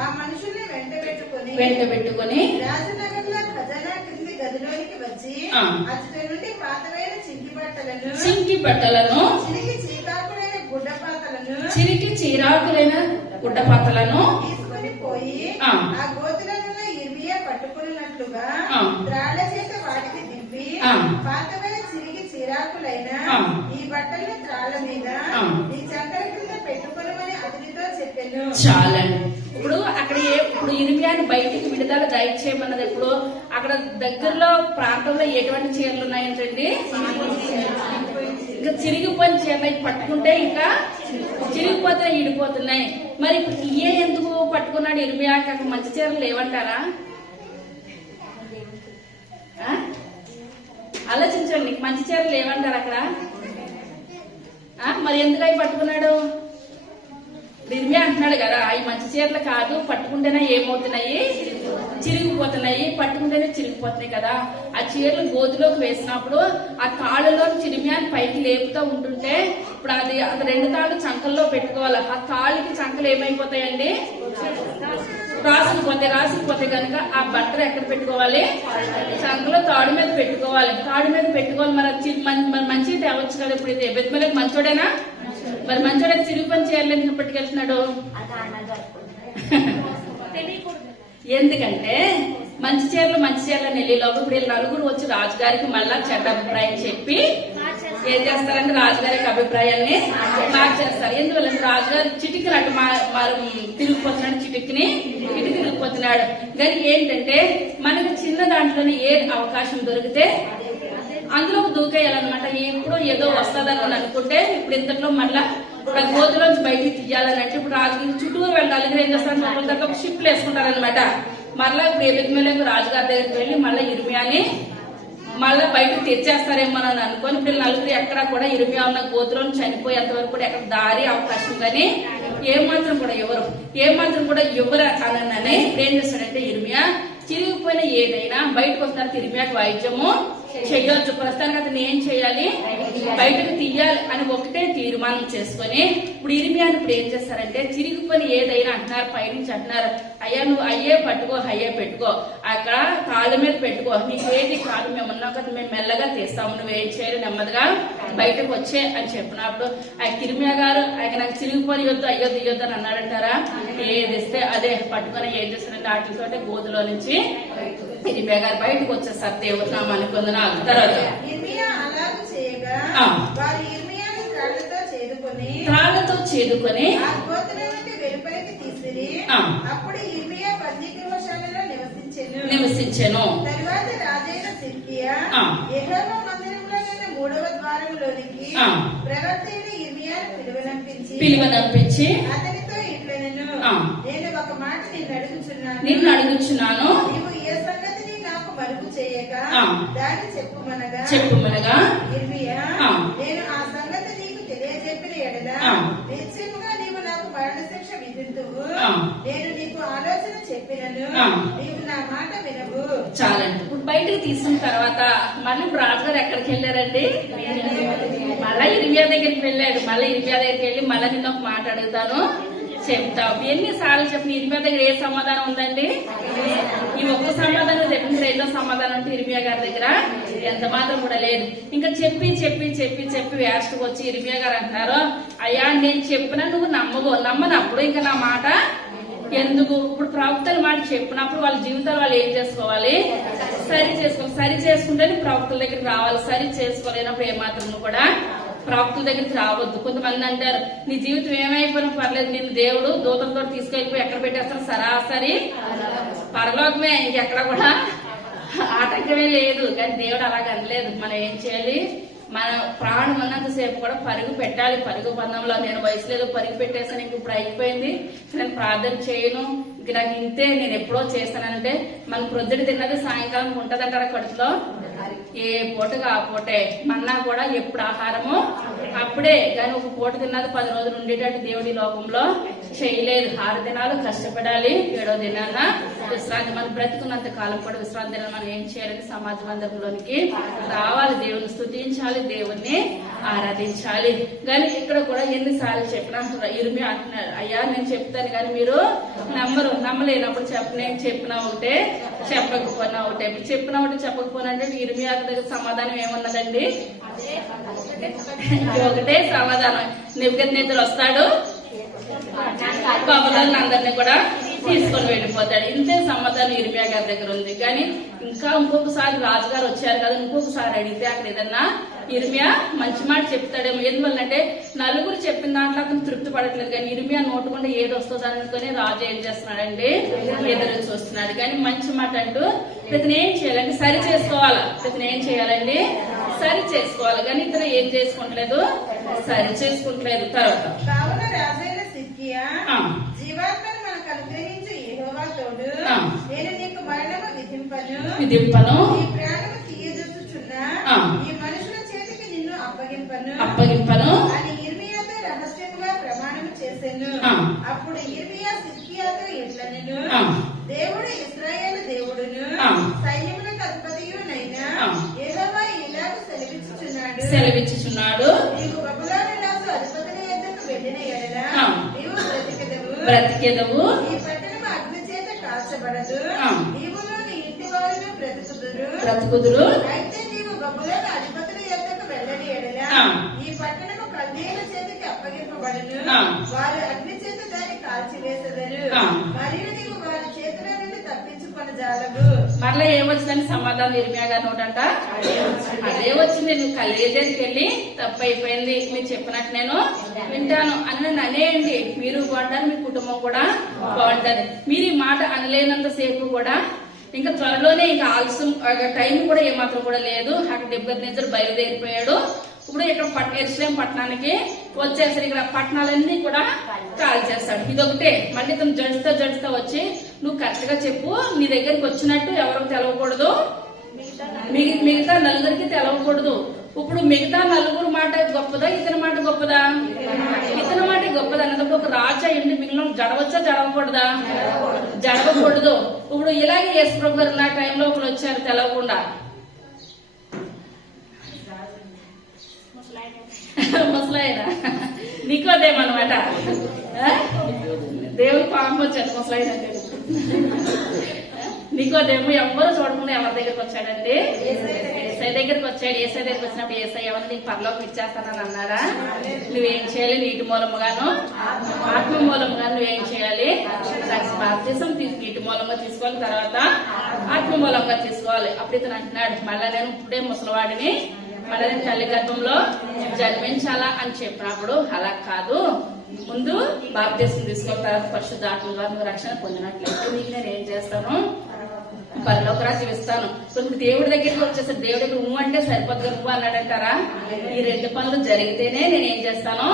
ఆ మనుషుల్ని వెంట పెట్టుకుని పెట్టుకొని రాజనగర్లో ఖజానా కింది గదిలోనికి వచ్చి ఆ. అతడి నుండి పాతవైన చింకి బట్టలను చిరికి చీరాకులైన గుడ్డపాతలను తీసుకొని పోయి ఆ. ఆ గోతులను ఇర్మియా పట్టుకున్నట్లుగా ఆ. త్రాళ్ల చేత వాటికి దింపి ఆ. పాతవైన చిరిగి చీరాకులైన ఆ. ఈ బట్టలను త్రాళ్ల మీద ఆ. ఈ చంకల కింద పెట్టుకునమని అతనితో చెప్పాను. చాలండి. ఇప్పుడు అక్కడ ఇప్పుడు ఇర్మియాని బయటికి విడుదల దయచేయమన్నది ఎప్పుడు అక్కడ దగ్గరలో ప్రాంతంలో ఎటువంటి చీరలు ఉన్నాయంటండి? ఇంకా చిరిగిపోయిన చీరలు పట్టుకుంటే ఇంకా చిరిగిపోతున్నాయి, ఇడిపోతున్నాయి. మరి ఇప్పుడు ఇయే ఎందుకు పట్టుకున్నాడు ఇర్మియాకి? అక్కడ మంచి చీరలు లేవంటారా? ఆలోచించండి, మంచి చీరలు లేవంటారు అక్కడ? మరి ఎందుకు అవి పట్టుకున్నాడు? ఇర్మియా అంటున్నాడు కదా, అవి మంచి చీరలు కాదు, పట్టుకుంటేనే ఏమవుతున్నాయి? చిరిగిపోతున్నాయి, పట్టుకుంటేనే చిరిగిపోతున్నాయి కదా. ఆ చీరలు గోతులోకి వేసినప్పుడు ఆ కాళ్ళలో ఇర్మియాని పైకి లేపుతూ ఉంటుంటే ఇప్పుడు అది రెండు కాళ్ళు చంకల్లో పెట్టుకోవాలి. ఆ కాళ్ళకి చంకలు ఏమైపోతాయండి? రాసుకుపోతే కనుక ఆ బట్టలు ఎక్కడ పెట్టుకోవాలి? చంకలో తాడు మీద పెట్టుకోవాలి. తాడు మీద పెట్టుకోవాలి. మరి మంచిగా తేవచ్చు కదా. ఇప్పుడు ఇది బెత్మలకు మంచోడేనా? మరి మంచోడైతే చిరిగిపోయిన చీరలు ఎందుకు పట్టుకెళ్తున్నాడు? ఎందుకంటే మంచి చీరలు నెల్లిలోకి ఇప్పుడు వీళ్ళు నలుగురు వచ్చి రాజుగారికి మళ్ళా చెడ్డ అభిప్రాయం చెప్పి ఏం చేస్తారంటే రాజుగారి యొక్క అభిప్రాయాన్ని మార్చేస్తారు. ఎందువల్ల రాజుగారు చిటికినట్టు తిరిగిపోతున్నాడు, చిటికిని తిరిగిపోతున్నాడు. కానీ ఏంటంటే మనకు చిన్న దాంట్లోనే ఏ అవకాశం దొరికితే అందులో దూకేయాలన్నమాట. ఎప్పుడో ఏదో వస్తుందని అనుకుంటే ఇప్పుడు ఇంతలో మళ్ళా గోతులోంచి బయటికి తీయాలని అంటే ఇప్పుడు రాజు చుట్టూరు వెళ్ళాలి. ఏం చేస్తారు? ఒక షిప్లు వేసుకుంటారనమాట. మళ్ళా ఇప్పుడు ఎబెద్మెలెకు రాజుగారి దగ్గరికి వెళ్ళి మళ్ళీ ఇర్మియాని మళ్ళీ బయటకు తెచ్చేస్తారేమోనని అనుకోని ఇప్పుడు నలుగురు ఎక్కడ కూడా ఇర్మియా ఉన్న గోతులో చనిపోయేంత వరకు కూడా ఎక్కడ దారి అవకాశం కానీ ఏమాత్రం కూడా ఎవరు అనని ఏం చేస్తాడంటే ఇర్మియా చిరిగిపోయిన ఏదైనా బయటకు వస్తున్నారు ఇర్మియాకి వాయిద్యము చెయ్యొచ్చు. ప్రస్తుతానికి అతను ఏం చేయాలి? బయటకు తీయాలి అని ఒకటే తీర్మానం చేసుకుని ఇప్పుడు ఇర్మియాని ఇప్పుడు ఏం చేస్తారంటే చిరిగిపోయిన ఏదైనా అంటున్నారు, పైనుంచి అంటున్నారు, అయ్యా నువ్వు అయ్యే పెట్టుకో అక్కడ కాళ్ళ మీద పెట్టుకో, నీకు ఏది కాదు, మేము ఉన్నాం కదా, మేము మెల్లగా తీస్తాము, నువ్వేం చేయాలి నెమ్మదిగా బయటకు వచ్చే అని చెప్పినప్పుడు ఆ ఇర్మియా గారు ఆయన నాకు చిరిగిపోయి అయ్యొద్దు అని అన్నాడంటారా? ఏది ఇస్తే అదే పట్టుకొని ఏం చేస్తారంటే వాటితోటే గోతులో నుంచి ఇర్మియా గారు బయటకు వచ్చేస్తారు. దేవుడు నామానికి వందనాలు. తర్వాత త్రాళ్లతో చేదుకొని అప్పుడు ఇర్మియా బందీగృహశాలలో నివసించెను. తరువాత రాజైన సిద్కియా యెహోవా మందిరంలో ఉన్న 3వ ద్వారములోనికి ప్రవక్త అయిన ఇర్మియాను పిలువనంపించి అతనితో ఇట్లనెను, నేను ఒక మాట నిన్ను అడుగుచున్నాను, నీవు ఏ సంగతిని నాకు మరుపు చేయక దాన్ని చెప్పుమనగా ఇర్మియా నేను ఆ సంగతి నీకు తెలియజెప్పిన ఎడల నిశ్చయముగా నీవు నాకు మరణశిక్ష విధింతువు. నేను నీకు ఆలోచన చెప్పినను, నీవు నా మాట వినవు. చాలండి. ఇప్పుడు బయటకు తీసిన తర్వాత మళ్ళీ ఇప్పుడు రాజుగారు ఎక్కడికి వెళ్ళారండి? మళ్ళా ఇర్మియా దగ్గరికి వెళ్ళాడు. మళ్ళీ ఇర్మియా దగ్గరికి వెళ్ళి మళ్ళీ నిన్న ఒక మాట అడుగుతాను చెప్తావు. ఎన్నిసార్లు చెప్పిన ఇర్మియా దగ్గర ఏ సమాధానం ఉందండి? ఈ ఒక్క సమాధానం చెప్పిన రెండో సమాధానం అంటే ఇర్మియా గారి దగ్గర ఎంత మాత్రం కూడా లేదు. ఇంకా చెప్పి వేస్ట్కి వచ్చి ఇర్మియా గారు అంటున్నారు, అయ్యా నేను చెప్పినా నువ్వు నమ్మనప్పుడు ఇంకా నా మాట ఎందుకు? ఇప్పుడు ప్రవక్తల మాట చెప్పినప్పుడు వాళ్ళ జీవితాలు వాళ్ళు ఏం చేసుకోవాలి? సరి చేసుకుంటేనే ప్రవక్తల దగ్గరికి రావాలి. సరి చేసుకోలేనప్పుడు ఏమాత్రం కూడా ప్రవక్తల దగ్గరికి రావద్దు. కొంతమంది అంటారు నీ జీవితం ఏమైపోయినా పర్లేదు, నేను దేవుడు దూతలతో తీసుకెళ్లిపోయి ఎక్కడ పెట్టేస్తారు? సరాసరి పరలోకమే, ఇంకెక్కడ కూడా ఆటంకమే లేదు. కానీ దేవుడు అలాగ అనలేదు. మనం ఏం చేయాలి? మన ప్రాణం ఉన్నంతసేపు కూడా పరుగు పెట్టాలి. పరుగు బంధంలో నేను వయసు లేదు, పరుగు పెట్టేసాను, ఇంక ఇప్పుడు అయిపోయింది, నేను ప్రార్థన చేయను, ఇంక నాకు ఇంతే, నేను ఎప్పుడో చేస్తానంటే మనం ప్రొద్దున తిన్నది సాయంకాలం ఉంటదంటారా కడుపులో? ఏ పూటగా ఆ పూటే. మన్నా కూడా ఎప్పుడు ఆహారము అప్పుడే. కానీ ఒక పూట తిన్నది 10 రోజులు ఉండేటట్టు దేవుడి లోకంలో చేయలేదు. 6 దినాలు కష్టపడాలి, 7వ దినాన విశ్రాంతి. మనం బ్రతుకున్నంత కాలం కూడా విశ్రాంతి దినాలు మనం ఏం చేయాలని సమాజ మందిరంలోనికి రావాలి, దేవుని స్తుతించాలి, దేవుణ్ణి ఆరాధించాలి. కానీ ఇక్కడ కూడా ఎన్నిసార్లు చెప్పినా ఇర్మియా అంటున్నాడు, అయ్యా నేను చెప్తాను కానీ మీరు నమ్మలేనప్పుడు నేను చెప్పినా ఒకటే చెప్పకపోయినా ఒకటే. ఇప్పుడు చెప్పినా ఒకటి చెప్పకపోయినా అంటే ఇర్మియా దగ్గర సమాధానం ఏమన్నదండి? ఒకటే సమాధానం, నెబుకద్నెజరు వస్తాడు, బబులోనును అందరినీ కూడా తీసుకొని వెళ్ళిపోతాడు. ఇంతే సమాధానం ఇర్మియా గారి దగ్గర ఉంది. కానీ ఇంకా ఇంకొకసారి రాజుగారు వచ్చారు కదా, ఇంకొకసారి అడిగితే అక్కడ ఏదన్నా ఇర్మియా మంచి మాట చెప్తాడేమో. ఎందువల్లంటే నలుగురు చెప్పిన దాంట్లో అతను తృప్తి పడట్లేదు. కానీ ఇర్మియా నోటుకుండా ఏది వస్తుందో అనుకుని రాజు ఏం చేస్తున్నాడండి? ఎదురు చూస్తున్నాడు. కానీ మంచి మాట అంటూ ఇతను ఏం చేయాలంటే సరి చేసుకోవాలి. ఇతను ఏం చేయాలండి? సరి చేసుకోవాలి. కానీ ఇతను ఏం చేసుకుంటలేదు, సరి చేసుకుంటలేదు. తర్వాత కావున రాజైన సిద్కియా, జీవాత్మను మనకు అనుగ్రహించు యెహోవా తోడు, నేను నీకు మరణము విధింపను, నీ ప్రాణము తీయజొచ్చుచున్న ఈ మనుషుల చేతికి నిన్ను అప్పగింపను అని ఇర్మియాతో రహస్యముగా ప్రమాణం చేసెను. అప్పుడు ఇర్మియా సిద్కియాతో ఇట్లనెను, దేవుడు ఇశ్రాయేలు దేవుడును సైన్యములకు అధిపతియునైన యెహోవా ఇలాగ సెలవిచ్చుచున్నాడు, నీవు బబులోను రాజు అధిపతుల యొద్దకు వెళ్ళిన యెడల నీవు బ్రతికెదవు, ఈ పట్టణము అగ్ని చేత కాల్చబడదు, నీవును నీ ఇంటి వారు బ్రతుకుదురు. అయితే నీవు బబులోను అధిపతుల యొద్దకు వెళ్ళని యెడల ఈ పట్టణము కల్దీయుల చేతికి అప్పగింపబడును, వారు అగ్ని చేత దాన్ని కాల్చివేసెదరు, మరియు నీవు వారి చేతుల నుండి తప్పించుకొనజాలవు. మరలా ఏమొచ్చిందని సమాధానం ఇర్మియా గారి నోటంట అదే వచ్చింది. నువ్వు కలిగేదానికి వెళ్ళి తప్పు అయిపోయింది, మీరు చెప్పినట్టు నేను వింటాను అని నన్ను అనేయండి. మీరు బాగుంటారు, మీ కుటుంబం కూడా బాగుంటది. మీరు ఈ మాట అనలేనంత సేపు కూడా ఇంకా త్వరలోనే ఇంకా ఆలస్యం టైం కూడా ఏమాత్రం కూడా లేదు. అక్కడ నెబుకద్నెజరు బయలుదేరిపోయాడు. ఇప్పుడు ఇక్కడ యెరూషలేం పట్టణానికి వచ్చేసరి ఇక్కడ పట్టణాలన్నీ కూడా కాల్ చేస్తాడు. ఇదొకటే. మళ్ళీ తను జడుస్తా వచ్చి నువ్వు కరెక్ట్ గా చెప్పు, నీ దగ్గరికి వచ్చినట్టు ఎవరికి తెలవకూడదు, మిగతా నలుగురికి తెలవకూడదు. ఇప్పుడు మిగతా నలుగురు మాట గొప్పదా, ఇతని మాట గొప్పదా? ఇతని మాట గొప్పదా అన్నప్పుడు ఒక రాజా ఇంటి మిగిలిన జడవచ్చా, జడవకూడదా? జడవకూడదు. ఇప్పుడు ఇలాగే యేసుప్రభు గారు నా టైంలో ఒకరు వచ్చారు తెలవకుండా. ముసలాయన నికోదేమన్నమాట. దేవుడు పాపం వచ్చాడు ముసలాయన. నికోదేము ఎవ్వరు చూడకుండా ఎవరి దగ్గరికి వచ్చాడంటే ఏసై దగ్గరికి వచ్చాడు. ఏసై దగ్గరికి వచ్చినప్పుడు ఏసై ఎవరు నీకు పరలోకం ఇచ్చేస్తానని అన్నారా? నువ్వేం చేయాలి? నీటి మూలముగాను ఆత్మ మూలముగాను నువ్వేం చేయాలి? బాప్తిసం నీటి మూలంగా తీసుకోవాలి, తర్వాత ఆత్మ మూలంగా తీసుకోవాలి. అప్పుడు ఇతను అంటున్నాడు, మళ్ళా నేను ఇప్పుడే ముసలివాడిని, మళ్ళీ నేను తల్లి గర్భంలో జన్మించాలా అని చెప్పినప్పుడు అలా కాదు, ముందు బాప్తిసం తీసుకున్న తర్వాత పరిశుద్ధాత్మ ద్వారా నువ్వు రక్షణ పొందినట్లయితే నీకు నేను ఏం చేస్తాను? పరలోక రాజ్యం ఇస్తాను. ఇప్పుడు దేవుడి దగ్గరికి వచ్చేసరి దేవుడి దగ్గర నువ్వు అంటే సరిపోద్దు నువ్వు అన్నాడంటారా? ఈ రెండు పనులు జరిగితేనే నేను ఏం చేస్తాను?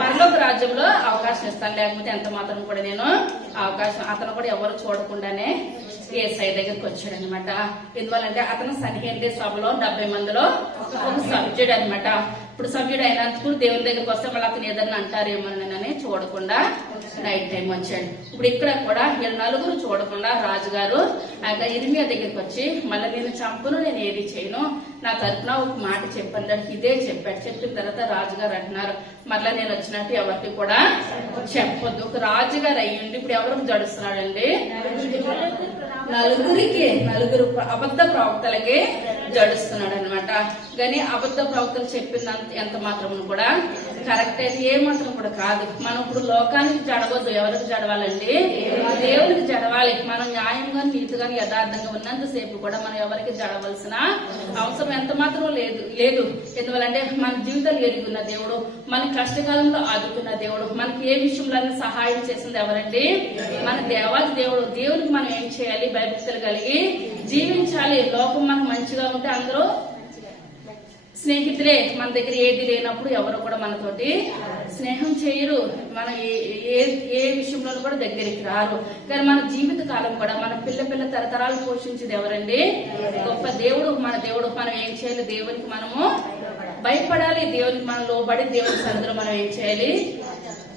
పరలోక రాజ్యంలో అవకాశం ఇస్తాను. లేకపోతే ఎంత మాత్రం కూడా నేను అవకాశం, అతను కూడా ఎవరు చూడకుండానే ఏసై దగ్గరికి వచ్చాడు అనమాట. ఎందువల్లంటే అతను సన్నిహిత సభలో 70 మందిలో ఒక సభ్యుడు అనమాట. ఇప్పుడు సభ్యుడు అయినందుకు దేవుని దగ్గరికి వస్తే మళ్ళీ అతను ఏదన్నా అంటారేమోనని చూడకుండా నైట్ టైం వచ్చాడు. ఇప్పుడు ఇక్కడ కూడా వీళ్ళు నలుగురు చూడకుండా రాజుగారు ఇర్మియా దగ్గరికి వచ్చి మళ్ళీ నేను చంపును, నేను ఏది చేయను, నా తరపున ఒక మాట చెప్పండి ఇదే చెప్పాడు. చెప్పిన తర్వాత రాజుగారు అంటున్నారు, మళ్ళీ నేను వచ్చినట్టు ఎవరికి కూడా చెప్పొద్దు. ఒక రాజుగారు అయ్యిండి ఇప్పుడు ఎవరికి జడుస్తున్నాడండి? నలుగురు అబద్ధ ప్రవక్తలకి జడుస్తున్నాడు అనమాట. కానీ అబద్ధ ప్రవక్తలు చెప్పినంత ఎంత మాత్రం కూడా కరెక్ట్ అయితే ఏ మాత్రం కూడా కాదు. మనం ఇప్పుడు లోకానికి జడవద్దు. ఎవరికి జడవాలండి? దేవునికి జడవాలి. మనం న్యాయంగా, నీతిగా, యథార్థంగా ఉన్నంతసేపు కూడా మనం ఎవరికి జడవలసిన అవసరం ఎంత మాత్రం లేదు. ఎందువల్లంటే మన జీవితాలు ఎరుగున్న దేవుడు, మన కష్టకాలంలో ఆదుకున్న దేవుడు, మనకి ఏ విషయంలో సహాయం చేసింది ఎవరండి? మన దేవాది దేవుడు. దేవునికి మనం ఏం చేయాలి? భయభక్తులు కలిగి జీవించాలి. లోకం మనకు మంచిగా ఉంటే అందరూ స్నేహితులే. మన దగ్గర ఏది లేనప్పుడు ఎవరు కూడా మనతోటి స్నేహం చేయరు, మన ఏ విషయంలో కూడా దగ్గరికి రారు. కానీ మన జీవిత కాలం కూడా మన పిల్ల తరతరాలు పోషించేది ఎవరండి? గొప్ప దేవుడు, మన దేవుడు. మనం ఏం చేయాలి? దేవునికి మనము భయపడాలి. దేవునికి మనం లోబడి దేవుని సన్నిధిలో మనం ఏం చేయాలి?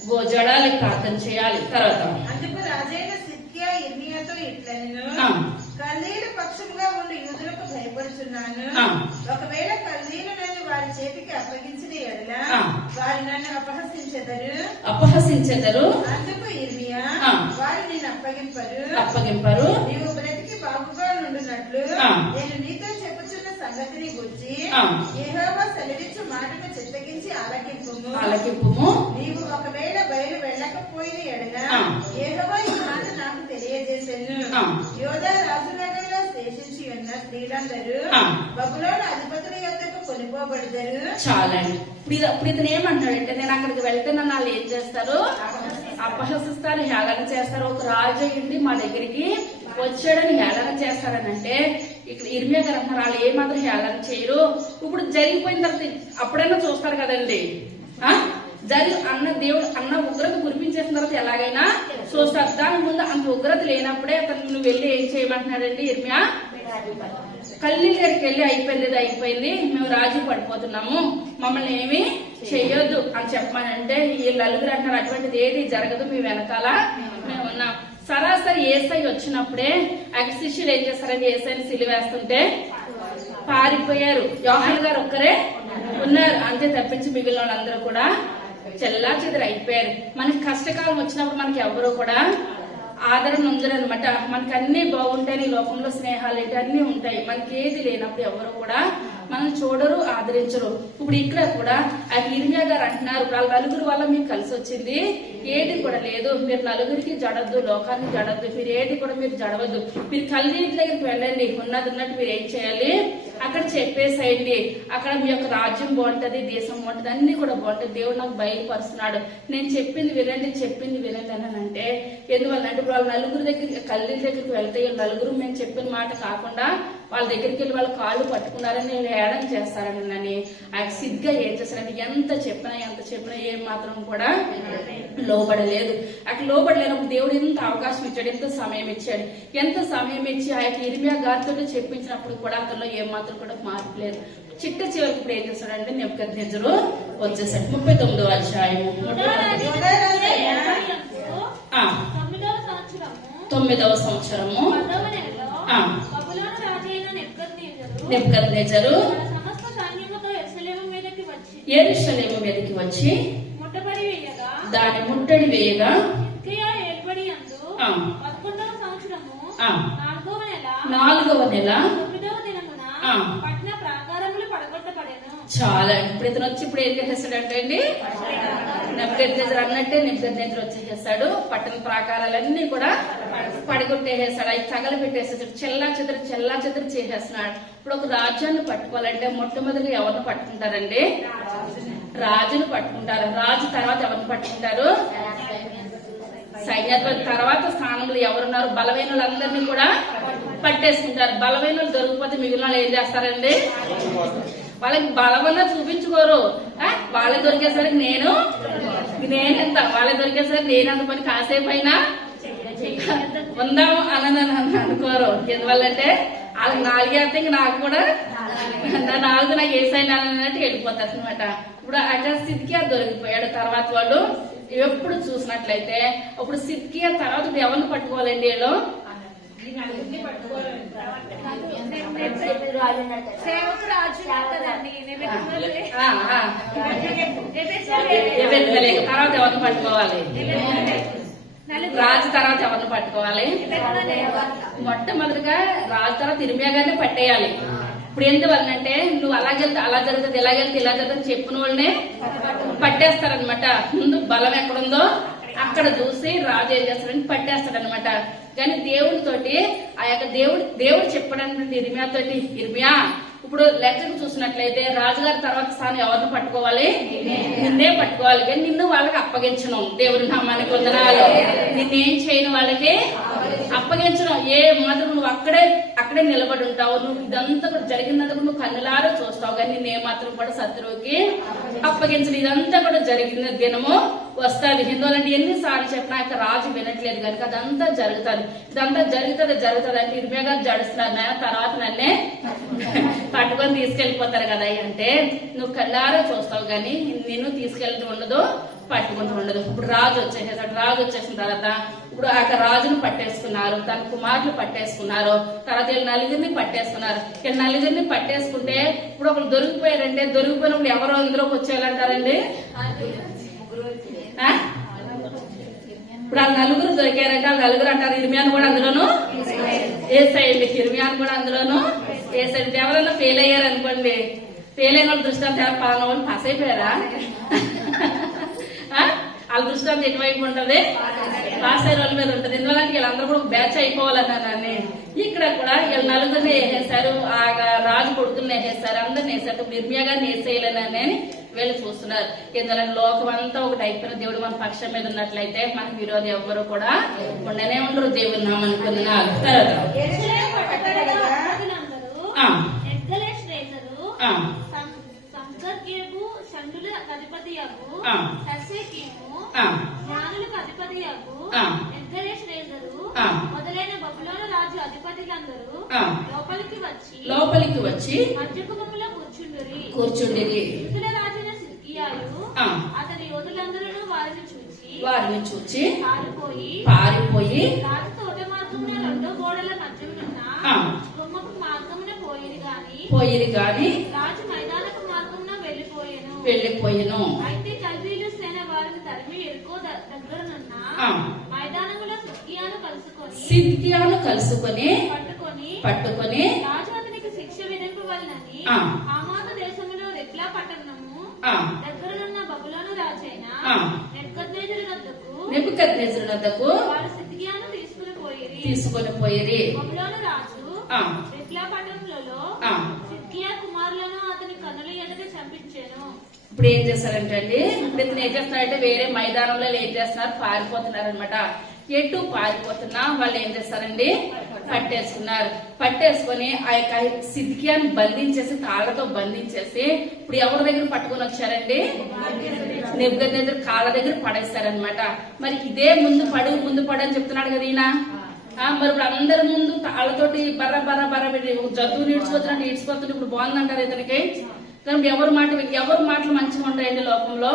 గోజడాలి, ప్రార్థన చేయాలి. తర్వాత అందుకు రాజైన సిద్కియా ఇర్మియాతో ఇట్లనెను, కల్దీయుల పక్షముగా ఉండి యూదులకు భయపడుచున్నాను. ఒకవేళ కల్దీయులు నన్ను వారి చేతికి అప్పగించిన అపహసించెదరు. అందుకు ఇర్మియా ఆ. వారు నేను అప్పగింపరు. నీవు బ్రతికి బాగుగా నుండినట్లు ఆ. నేను నీతో చెప్పుచున్న సంగతిని గురించి ఆ. యెహోవా సెలవిచ్చు మాటను చిత్తగించి ఆలకింపుము. ఆలకింపుము. నీవు ఒకవేళ బయలు వెళ్ళకపోయిన ఎడల ఆ. యెహోవా ఈ మాట నాకు తెలియజేసెను. ఆ. యోధా రాజునగరులో శేషించి ఉన్న స్త్రీలందరూ ఆ. బబులోను అధిపతుల యొద్దకు కొనిపోబడతారు. చాలండి. ఇప్పుడు ఇతను ఏమంటాడంటే, నేను అక్కడికి వెళ్తున్నా, వాళ్ళు ఏం చేస్తారు? అపహసిస్తారు, హేళన చేస్తారు. ఒక రాజు ఉండి మా దగ్గరికి వచ్చాడని హేళన చేస్తారనంటే, ఇక్కడ ఇర్మియా గారు అంటారు వాళ్ళు ఏమాత్రం హేళన చేయరు. ఇప్పుడు జరిగిపోయిన తర్వాత అప్పుడైనా చూస్తారు కదండి. దేవుడు అన్న ఉగ్రత కురిపించేసిన తర్వాత ఎలాగైనా చూస్తారు. దాని ముందు అంత ఉగ్రత లేనప్పుడే అతను నువ్వు వెళ్ళి ఏం చేయమంటున్నాడండి ఇర్మియా? కల్లీల దగ్గరికి వెళ్ళి అయిపోయింది, మేము రాజీ పడిపోతున్నాము, మమ్మల్ని ఏమి చెయ్యొద్దు అని చెప్పమనంటే ఈ నలుగురు అంటారు అటువంటిది ఏది జరగదు, మీ వెనకాల మేము ఉన్నాం. సరాసరి ఏసై వచ్చినప్పుడే ఆ శిష్యులు ఏం చేస్తారని ఏసైని సిలివేస్తుంటే పారిపోయారు. యోహాను గారు ఒక్కరే ఉన్నారు అంతే తప్పించి మిగిలిన వాళ్ళందరూ కూడా చెల్లా చెదరు అయిపోయారు. మనకి కష్టకాలం వచ్చినప్పుడు మనకి ఎవరు కూడా ఆదరణ ఉండరు అనమాట. మనకి అన్ని బాగుంటాయి, లోకంలో స్నేహాలు ఏంటి అన్ని ఉంటాయి. మనకి ఏది లేనప్పుడు ఎవరు కూడా మనం చూడరు, ఆదరించరు. ఇప్పుడు ఇక్కడ కూడా ఆ ఇర్మియా గారు అంటున్నారు వాళ్ళ నలుగురు వల్ల మీకు కలిసి వచ్చింది ఏది కూడా లేదు, మీరు నలుగురికి జడద్దు, లోకానికి జడద్దు, మీరు ఏది కూడా మీరు జడవద్దు. మీరు కల్లీటి దగ్గరికి వెళ్ళండి, ఉన్నట్టు మీరు ఏం చేయాలి అక్కడ చెప్పేసేయండి. అక్కడ మీ యొక్క రాజ్యం బాగుంటది, దేశం బాగుంటది, అన్ని కూడా బాగుంటది. దేవుడు నాకు బయలుపరుస్తున్నాడు, నేను చెప్పింది వినండి అని అంటే ఎందువల్ల అంటే వాళ్ళ నలుగురు దగ్గరికి కల్లీల దగ్గరికి వెళ్తే నలుగురు మేము చెప్పిన మాట కాకుండా వాళ్ళ దగ్గరికి వెళ్ళి వాళ్ళ కాళ్ళు పట్టుకున్నారని ఏడం చేస్తారని ఆయన సిగ్గా ఏం చేస్తారని ఎంత చెప్పినా ఏం మాత్రం కూడా లోబడలేదు. అక్కడ లోబడలేనప్పుడు దేవుడు ఎంత అవకాశం ఇచ్చాడు, ఎంత సమయం ఇచ్చి ఆ యొక్క ఇర్మియా గారితో చెప్పించినప్పుడు కూడా అతనిలో ఏం మాత్రం కూడా మార్పు లేదు. చిట్ట చివరికి ఇప్పుడు ఏం చేస్తాడంటే నెబుకద్నెజరు వచ్చేసాడు. 39వ అధ్యాయము 9వ సంవత్సరము నెబుకద్నెజరు యెరూషలేము మీదకి వచ్చి దాని ముట్టడి వేయగా 4వ నెల చాలా ఇప్పుడు ఇతను వచ్చి ఇప్పుడు ఏం చేసేస్తాడంటే అండి నెబుకద్నెజరు అన్నట్టే నెబుకద్నెజరు వచ్చేసేస్తాడు. పట్టణ ప్రాకారాలన్నీ కూడా పడగొట్టేసేస్తాడు, అవి తగలబెట్టేసేస్తాడు, చెల్లా చెదరు చేసేస్తున్నాడు. ఇప్పుడు ఒక రాజ్యాన్ని పట్టుకోవాలంటే మొట్టమొదటిగా ఎవరిని పట్టుకుంటారండి? రాజును పట్టుకుంటారు. రాజు తర్వాత ఎవరిని పట్టుకుంటారు? సైన్యాధిపతి. తర్వాత స్థానంలో ఎవరున్నారు? బలమైన వాళ్ళందరినీ కూడా పట్టేసుకుంటారు. బలమైన వాళ్ళు దొరికిపోతే మిగిలిన వాళ్ళు ఏం చేస్తారండి? వాళ్ళకి బలమన్నా చూపించుకోరు. వాళ్ళకి దొరికేసరికి నేనెంత, వాళ్ళకి దొరికేసరికి నేనంత పని కాసేపు అయినా ఉందాము అని అనుకోరు. ఎందువల్లంటే వాళ్ళకి 4 వేస్తే ఇంక నాకు కూడా నా 4 నాకు వేసాయి అన్నట్టు వెళ్ళిపోతారు అనమాట. ఇప్పుడు అక్కడ సిద్కియా దొరికిపోయాడు. తర్వాత వాళ్ళు ఎప్పుడు చూసినట్లయితే ఇప్పుడు సిద్కియా తర్వాత ఎవరిని పట్టుకోవాలండి? వీళ్ళు తర్వాత ఎవరిని పట్టుకోవాలి? రాజు తర్వాత ఎవరిని పట్టుకోవాలి? మొట్టమొదటిగా రాజు తర్వాత ఇర్మియా గారిని పట్టేయాలి. ఇప్పుడు ఎందువల్లంటే నువ్వు అలాగెళ్తే అలా జరుగుతుంది, ఇలాగెళ్తే ఇలా జరుగుతుంది చెప్పిన వాళ్ళనే పట్టేస్తారనమాట. ముందు బలం ఎక్కడుందో అక్కడ చూసి రాజు ఏం చేస్తాడని పట్టేస్తాడనమాట. కానీ దేవుడితోటి ఆ యొక్క దేవుడు చెప్పడానికి ఇర్మియా తోటి, ఇర్మియా ఇప్పుడు లెక్కకు చూసినట్లయితే రాజుగారి తర్వాత స్థానం ఎవరిని పట్టుకోవాలి? నిన్నే పట్టుకోవాలి. కానీ నిన్ను వాళ్ళకి అప్పగించను. దేవుడి నామానికి వందనాలు. నిన్నేం చేయను వాళ్ళకి అప్పగించడం. ఏ మాత్రం నువ్వు అక్కడే నిలబడి ఉంటావు. నువ్వు ఇదంతా కూడా జరిగినందుకు నువ్వు కన్నులారా చూస్తావు, కానీ నేను ఏమాత్రం కూడా శత్రువుకి అప్పగించను. ఇదంతా కూడా జరిగిన దినము వస్తుంది. హిందువులంటే ఎన్నిసార్లు చెప్పినా ఇక రాజు వినట్లేదు కనుక అదంతా జరుగుతుంది. ఇదంతా జరుగుతుంది అంటే ఇర్మియా గారు జడుస్తున్నారు. నేను తర్వాత నన్నే పట్టుకొని తీసుకెళ్లిపోతారు కదా అంటే నువ్వు కళ్ళారా చూస్తావు, కానీ నిన్ను తీసుకెళ్తూ ఉండదు, పట్టుకుంటూ ఉండదు. ఇప్పుడు రాజు వచ్చేసాడు. రాజు వచ్చేసిన తర్వాత ఇప్పుడు ఆ రాజును పట్టేసుకున్నారు, తన కుమారులు పట్టేసుకున్నారు, తర్వాత వీళ్ళు 4 పట్టేసుకున్నారు. వీళ్ళు 4 పట్టేసుకుంటే ఇప్పుడు ఒకరు దొరికిపోయారంటే దొరికిపోయినప్పుడు ఎవరో ఇందులోకి వచ్చేయాలంటారండి? ఆ? ఇప్పుడు ఆ నలుగురు దొరికారంటే ఆ నలుగురు అంటారు ఇర్మియాను కూడా అందులోను ఏసైండి, ఇర్మియాను కూడా అందులోను ఏసైండి. ఎవరైనా ఫెయిల్ అయ్యారు అనుకోండి, ఫెయిల్ అయిన వాళ్ళ దృష్టాంతం పలానా వాళ్ళు పాస్ అయిపోయారా? వాళ్ళ దృష్టాంతం ఎటువైపు ఉంటది? పాస్ అయిన వాళ్ళ మీద ఉంటది. ఎందువల్లంటే వీళ్ళందరూ కూడా బ్యాచ్ అయిపోవాలన్నారని ఇక్కడ కూడా వీళ్ళు నలుగురిని వేసేశారు, ఆ రాజు కొడుకుని వేసేశారు, అందరిని వేసారు. నిర్మయ గారిని వేసేయాలని వీళ్ళు చూస్తున్నారు. ఎందుకంటే లోకం అంతా ఒకటి అయిపోయిన దేవుడు మన పక్షం మీద ఉన్నట్లయితే మనకు విరోధి ఎవ్వరు కూడా ఉండనే ఉండరు. దేవుడు నామనుకున్నారు. మొదలైన బబులోను రాజు అధిపతులందరూ లోపలికి వచ్చి మధ్యభూమిలో కూర్చుండిరి. రాజైన సిద్కియాయు అతని యోధులందరూ వారిని చూచి పారిపోయి రాజు తోట మార్గమున రెండో గోడల మధ్యమున్న గుమ్మపు మార్గమున పోయిరి గాని రాజు మైదానపు మార్గమున వెళ్లిపోయెను. అయితే కల్దీయుల సేన వారిని తరిమి ఎరుకో దగ్గరనున్న మైదానములో సిద్కియాను కలుసుకొని పట్టుకొని రాజు అతనికి శిక్ష విధింపవలెనని హమాత దేశములో రిబ్లా పట్టణము దగ్గరనున్న బబులోను రాజైన నెబుకద్నెజరు వద్దకు వారు సిద్కియాను తీసుకొని పోయిరి. బబులోను రాజు రిబ్లా పట్టణంలో సిద్కియా కుమారులను అతని కన్నుల ఎదుట చంపించాను. ఇప్పుడు ఏం చేస్తారంటే అండి, ఇప్పుడు ఇతను ఏం చేస్తున్నారంటే వేరే మైదానంలో ఏం చేస్తున్నారు, పారిపోతున్నారు అనమాట. ఎటు పారిపోతున్నా వాళ్ళు ఏం చేస్తారండి, పట్టేసుకొని ఆ యొక్క సిద్కియాని బంధించేసి తాళ్లతో బంధించేసి ఇప్పుడు ఎవరి దగ్గర పట్టుకొని వచ్చారండి, నెబుకద్నెజరు కాళ్ళ దగ్గర పడేస్తారనమాట. మరి ఇదే ముందు పడు అని చెప్తున్నాడు కదా ఈయన. మరి ఇప్పుడు అందరి ముందు తాళ్లతోటి బర్ర జంతువులు ఈడ్చుకొచ్చినట్టు ఈడ్చుకొస్తుంటే ఇప్పుడు బాగుందంటారు ఇతనికి. కానీ ఎవరి మాటలు మంచిగా ఉంటాయండి లోకంలో?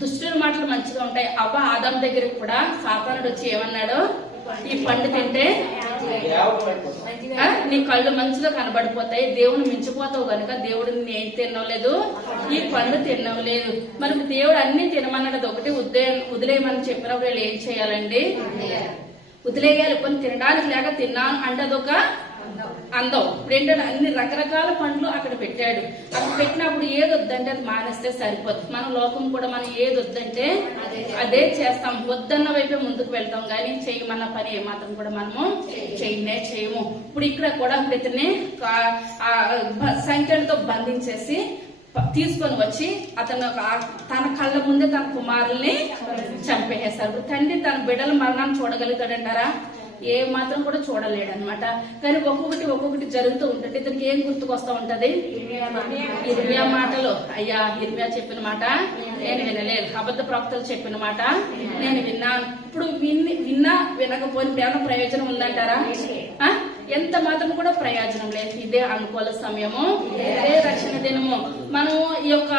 దుష్టుల మాటలు మంచిగా ఉంటాయి. అవ్వ ఆదాం దగ్గరికి కూడా సాతానుడు వచ్చి ఏమన్నాడు, ఈ పండు తింటే నీ కళ్ళు మంచిగా కనబడిపోతాయి, దేవుని మించిపోతావు కనుక దేవుడిని నేను తినలేదు, ఈ పండు తినలేదు. మరి దేవుడు అన్ని తినమన్నాడు, ఒకటి వదిలేయమని చెప్పినప్పుడు వీళ్ళు ఏం చేయాలండి, వదిలేయాలి. కొన్ని తినడానికి లేక తిన్నాను అంటే అదొక అందం. ఇప్పుడు ఏంటంటే అన్ని రకరకాల పండ్లు అక్కడ పెట్టాడు. అక్కడ పెట్టినప్పుడు ఏది వద్దంటే అది మానేస్తే సరిపోతుంది. మన లోకం కూడా మనం ఏది వద్దంటే అదే చేస్తాం, వద్దన్న వైపే ముందుకు వెళ్తాం, కానీ చేయమన్న పని ఏమాత్రం కూడా మనము చేయము. ఇప్పుడు ఇక్కడ కూడా ఇతన్ని సంఖ్యలతో బంధించేసి తీసుకొని వచ్చి అతను తన కళ్ళ ముందే తన కుమారుల్ని చంపేసేస్తారు. తండ్రి తన బిడ్డల మరణాన్ని చూడగలుగుతాడంటారా? ఏ మాత్రం కూడా చూడలేడనమాట. కానీ ఒక్కొక్కటి జరుగుతూ ఉంటుంది. ఇతనికి ఏం గుర్తుకొస్తా ఉంటది, ఇర్మియా మాటలు. అయ్యా ఇర్మియా చెప్పిన మాట నేను వినలేదు, అబద్ధ ప్రవక్తలు చెప్పిన మాట నేను విన్నాను. ఇప్పుడు వినకపోయిన ఏమైనా ప్రయోజనం ఉందంటారా? ఎంత మాత్రం కూడా ప్రయోజనం లేదు. ఇదే అనుకూల సమయము, ఇదే రక్షణ దినము. మనము ఈ యొక్క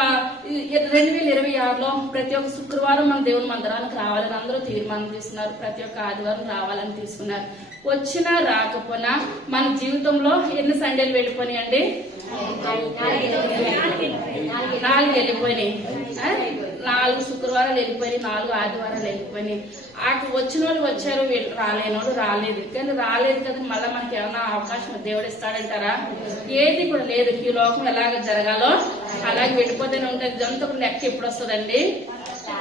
2026లో ప్రతి ఒక్క శుక్రవారం మన దేవుని మందిరానికి రావాలని అందరూ తీర్మానం తీసుకున్నారు. ప్రతి ఒక్క ఆదివారం రావాలని తీసుకున్నారు. వచ్చినా రాకపోయినా మన జీవితంలో ఎన్ని సండేలు వెళ్ళిపోయినాయండి? 4 వెళ్ళిపోయినాయి. 4 శుక్రవారాలు వెళ్ళిపోయినాయి, 4 ఆదివారాలు వెళ్ళిపోయినాయి. వచ్చిన వాళ్ళు వచ్చారు, రాలేని వాళ్ళు రాలేదు. కానీ రాలేదు కదా మళ్ళీ మనకి ఏమైనా అవకాశం దేవుడు ఇస్తాడంటారా? ఏది కూడా లేదు. ఈ లోకం ఎలాగ జరగాలో అలాగే వెళ్ళిపోతూనే ఉంటుంది. ఇదంతా ఒక లెక్క ఎప్పుడు వస్తుందండి?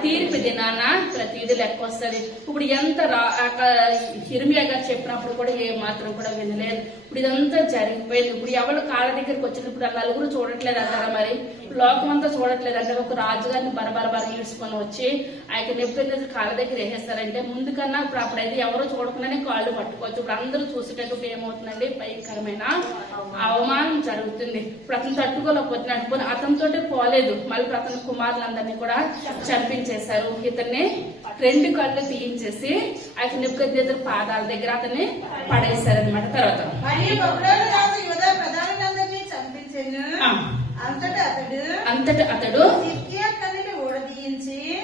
తీర్పు దినాన ప్రతిదీ లెక్క వస్తుంది. ఇప్పుడు ఎంత ఇర్మియా గారు చెప్పినప్పుడు కూడా ఏ మాత్రం కూడా వినలేదు. ఇప్పుడు ఇదంతా జరిగిపోయింది. ఇప్పుడు ఎవరు కాళ్ళ దగ్గరికి వచ్చినప్పుడు ఆ నలుగురు చూడట్లేదు అంటారా? మరి లోకం అంతా చూడట్లేదు అంటే ఒక రాజుగారిని బరబర ఈడ్చుకొని వచ్చి ఆయన నెప్పుడైతే కాళ్ళ దగ్గర వేసేస్తారంటే ముందు కన్నా ఇప్పుడు అప్పుడైతే ఎవరో చూడకుండానే కాళ్ళు పట్టుకోవచ్చు. ఇప్పుడు అందరూ చూసేటప్పుడు ఏమవుతుందండి, భయంకరమైన అవమానం జరుగుతుంది. ఇప్పుడు అతను తట్టుకోలేకపోతున్నాడు. అతనితో పోలేదు, మళ్ళీ అతని కుమారులందరినీ కూడా చంపించేశారు. ఇతన్ని 2 కళ్ళు తీయించేసి ఆయన నెప్పుకొద్దు పాదాల దగ్గర అతన్ని పడేశారనమాట. తర్వాత అంతట అతడు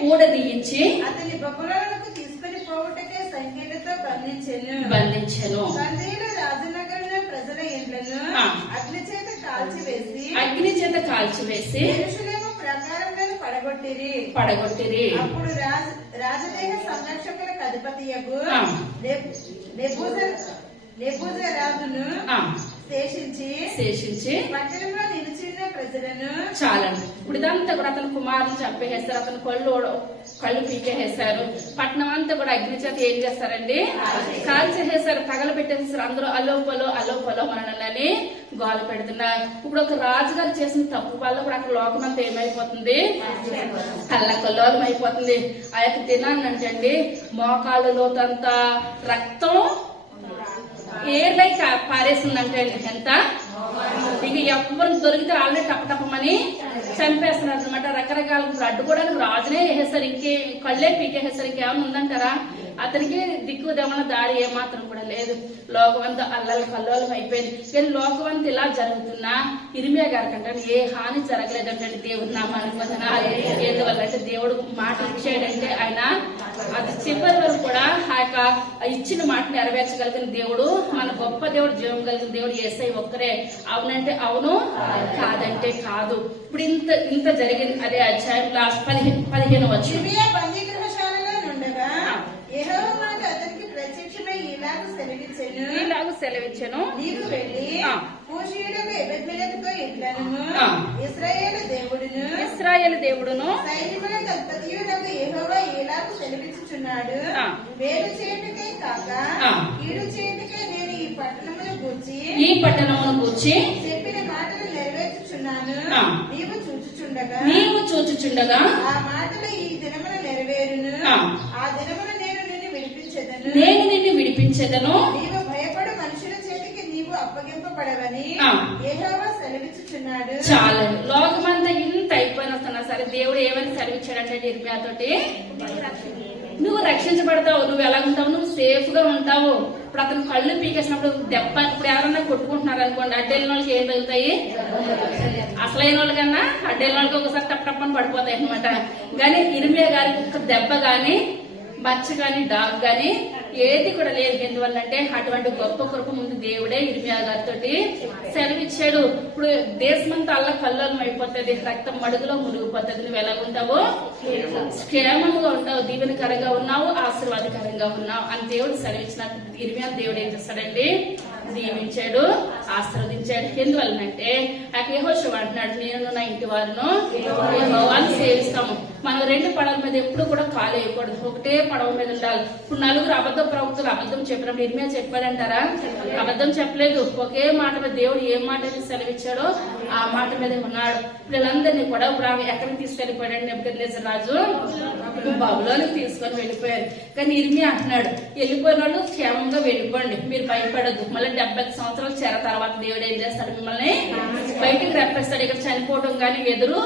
ఊడదీయించి అతని బబులోనుకు తీసుకుని పోవుటకే సంఖ్యలతో బంధించెను. రాజనగరంలో ప్రజల ఇండ్లను అగ్ని చేత కాల్చివేసి యెరూషలేము ప్రాకారంలో పడగొట్టిరి. అప్పుడు రాజదేహ సంరక్షకులకు అధిపతియగు నెబూజరదానును శేషించి పట్టణంలో నిలిచిన ప్రజలను చాలండి. ఇప్పుడు ఇదంతా కూడా అతని కుమారుని చంపేసేస్తారు, అతని కళ్ళు పీకేసేస్తారు, పట్టణం అంతా కూడా అగ్ని చేత ఏం చేస్తారండి, కాల్చేసేస్తారు, తగలబెట్టేసేస్తారు. అందరూ అలో పొలో మనని గోల పెడుతున్నారు. ఇప్పుడు ఒక రాజుగారు చేసిన తప్పు వల్ల కూడా అక్కడ లోకం అంతా ఏమైపోతుంది, కళ్ళకల్లోలం అయిపోతుంది. ఆ యొక్క దినాన్ని అంటే మోకాళ్ళ లోతంతా రక్తం ఏర్లై పారేసిందంటే ఎంత, ఇక ఎవరు దొరికితే ఆల్రెడీ టప్పమని చంపేస్తున్నారు అనమాట. రకరకాల అడ్డుకోవడానికి రాజునే వేసేస్తారు, ఇంకే కళ్ళే పీకేసేస్తారు. ఇంకేమైనా ఉందంటారా? అతనికి దిక్కు దమన దారి ఏమాత్రం కూడా లేదు. లోకమంతా కల్లోలం అయిపోయింది. కానీ లోకమంతా ఇలా జరుగుతున్నా ఇర్మియా గారి కంటే ఏ హాని జరగలేదంటే దేవుడు నామానికి వందనాలు. ఎందువల్ల అంటే దేవుడు మాట ఇచ్చాడంటే ఆయన అది చివరి వరకు కూడా ఆ యొక్క ఇచ్చిన మాట నెరవేర్చగలిగిన దేవుడు, మన గొప్ప దేవుడు, జీవం కలిగిన దేవుడు యేసయ్య ఒక్కరే. అవునంటే అవును, కాదంటే కాదు. ఇప్పుడు ఇంత జరిగింది. అదే అధ్యాయం లాస్ట్ 15 వచ్చింది. అతనికి ప్రత్యక్షమై ఇలాగ సెలవిచ్చెను, నీకు వెళ్ళి కూషీయుడకు ఎబెద్మెలెకుతో ఇట్లను ఇశ్రాయేలు దేవుడును సైన్యములకు అధిపతియుడగు యెహోవా ఇలాగ సెలవిచ్చుచున్నాడు, వేలు చేయుటకే కాక కీడు చేయుటకే నేను ఈ పట్టణమును గూర్చి చెప్పిన మాటలు నెరవేర్చుచున్నాను. నీవు చూచుచుండగా ఆ మాటలు ఈ దినమున నెరవేరును. ఆ దినమున నేను నిన్ను విడిపించెదను. నీవు భయపడు మనుషుల చేతికి నీవు అప్పగింపబడవని యెహోవా సెలవిచ్చుచున్నాడు. చాలా లోకమంతా ఇంత అయిపోయినా సరే దేవుడు ఏమని సెలవిచ్చాడంటే ఇర్మియాతోటి, నువ్వు రక్షించబడతావు, నువ్వు ఎలా ఉంటావు, నువ్వు సేఫ్ గా ఉంటావు. ఇప్పుడు అతను కళ్ళు పీకేసినప్పుడు దెబ్బ, ఇప్పుడు ఎవరన్నా కొట్టుకుంటున్నారు అనుకోండి, అడ్డేళ్ళ వాళ్ళకి ఏం తగులుతాయి, అసలైన వాళ్ళ కన్నా అడ్డేళ్ళ వాళ్ళకి ఒకసారి టప్పని పడిపోతాయి అనమాట. కానీ ఇర్మియా గారికి ఒక దెబ్బ గాని మచ్చ గాని డాగ్ గాని ఏది కూడా లేదు. ఎందువల్ల అంటే అటువంటి గొప్ప కృప ముందు దేవుడే ఇర్మియా గారితో సెలవిచ్చాడు. ఇప్పుడు దేశమంతా కల్లోలం అయిపోతుంది, రక్తం మడుగులో మునిగిపోతుంది. నువ్వు ఎలా ఉంటావు, క్షేమంగా ఉంటావు, దీవెనకరంగా ఉన్నావు, ఆశీర్వాదకరంగా ఉన్నావు అని దేవుడు సెలవిచ్చిన ఇర్మియా దేవుడు ఏం చేస్తాడండి, దీవించాడు, ఆశీర్వదించాడు. ఎందువల్లనంటే ఆ యెహోషువ అంటున్నాడు, నేను నా ఇంటి వారును యెహోవాను సేవిస్తాము. మనం 2 పడవల మీద ఎప్పుడు కూడా కాలు వేయకూడదు, ఒకటే పడవ మీద ఉండాలి. ఇప్పుడు 4 అబద్ధ ప్రవక్తలు అబద్ధం చెప్పినప్పుడు ఇర్మియా చెప్పాడంటారా? అబద్ధం చెప్పలేదు. ఒకే మాట మీద దేవుడు ఏ మాట సెలవిచ్చాడో ఆ మాట మీద ఉన్నాడు. వీళ్ళందరినీ కూడా ఇప్పుడు ఆమె ఎక్కడికి తీసుకెళ్లిపోయాడు, నెబుకద్నెజర్ రాజు బబులోనికి తీసుకొని వెళ్ళిపోయారు. కానీ ఇర్మియా అంటున్నాడు, వెళ్ళిపోయిన వాళ్ళు క్షేమంగా వెళ్ళిపోండి, మీరు భయపడద్దు. మళ్ళీ 70 సంవత్సరాల చెర తర్వాత దేవుడు ఏం చేస్తాడు, మిమ్మల్ని బయటికి రప్పిస్తాడు. ఇక్కడ చనిపోవడం కానీ ఎదురు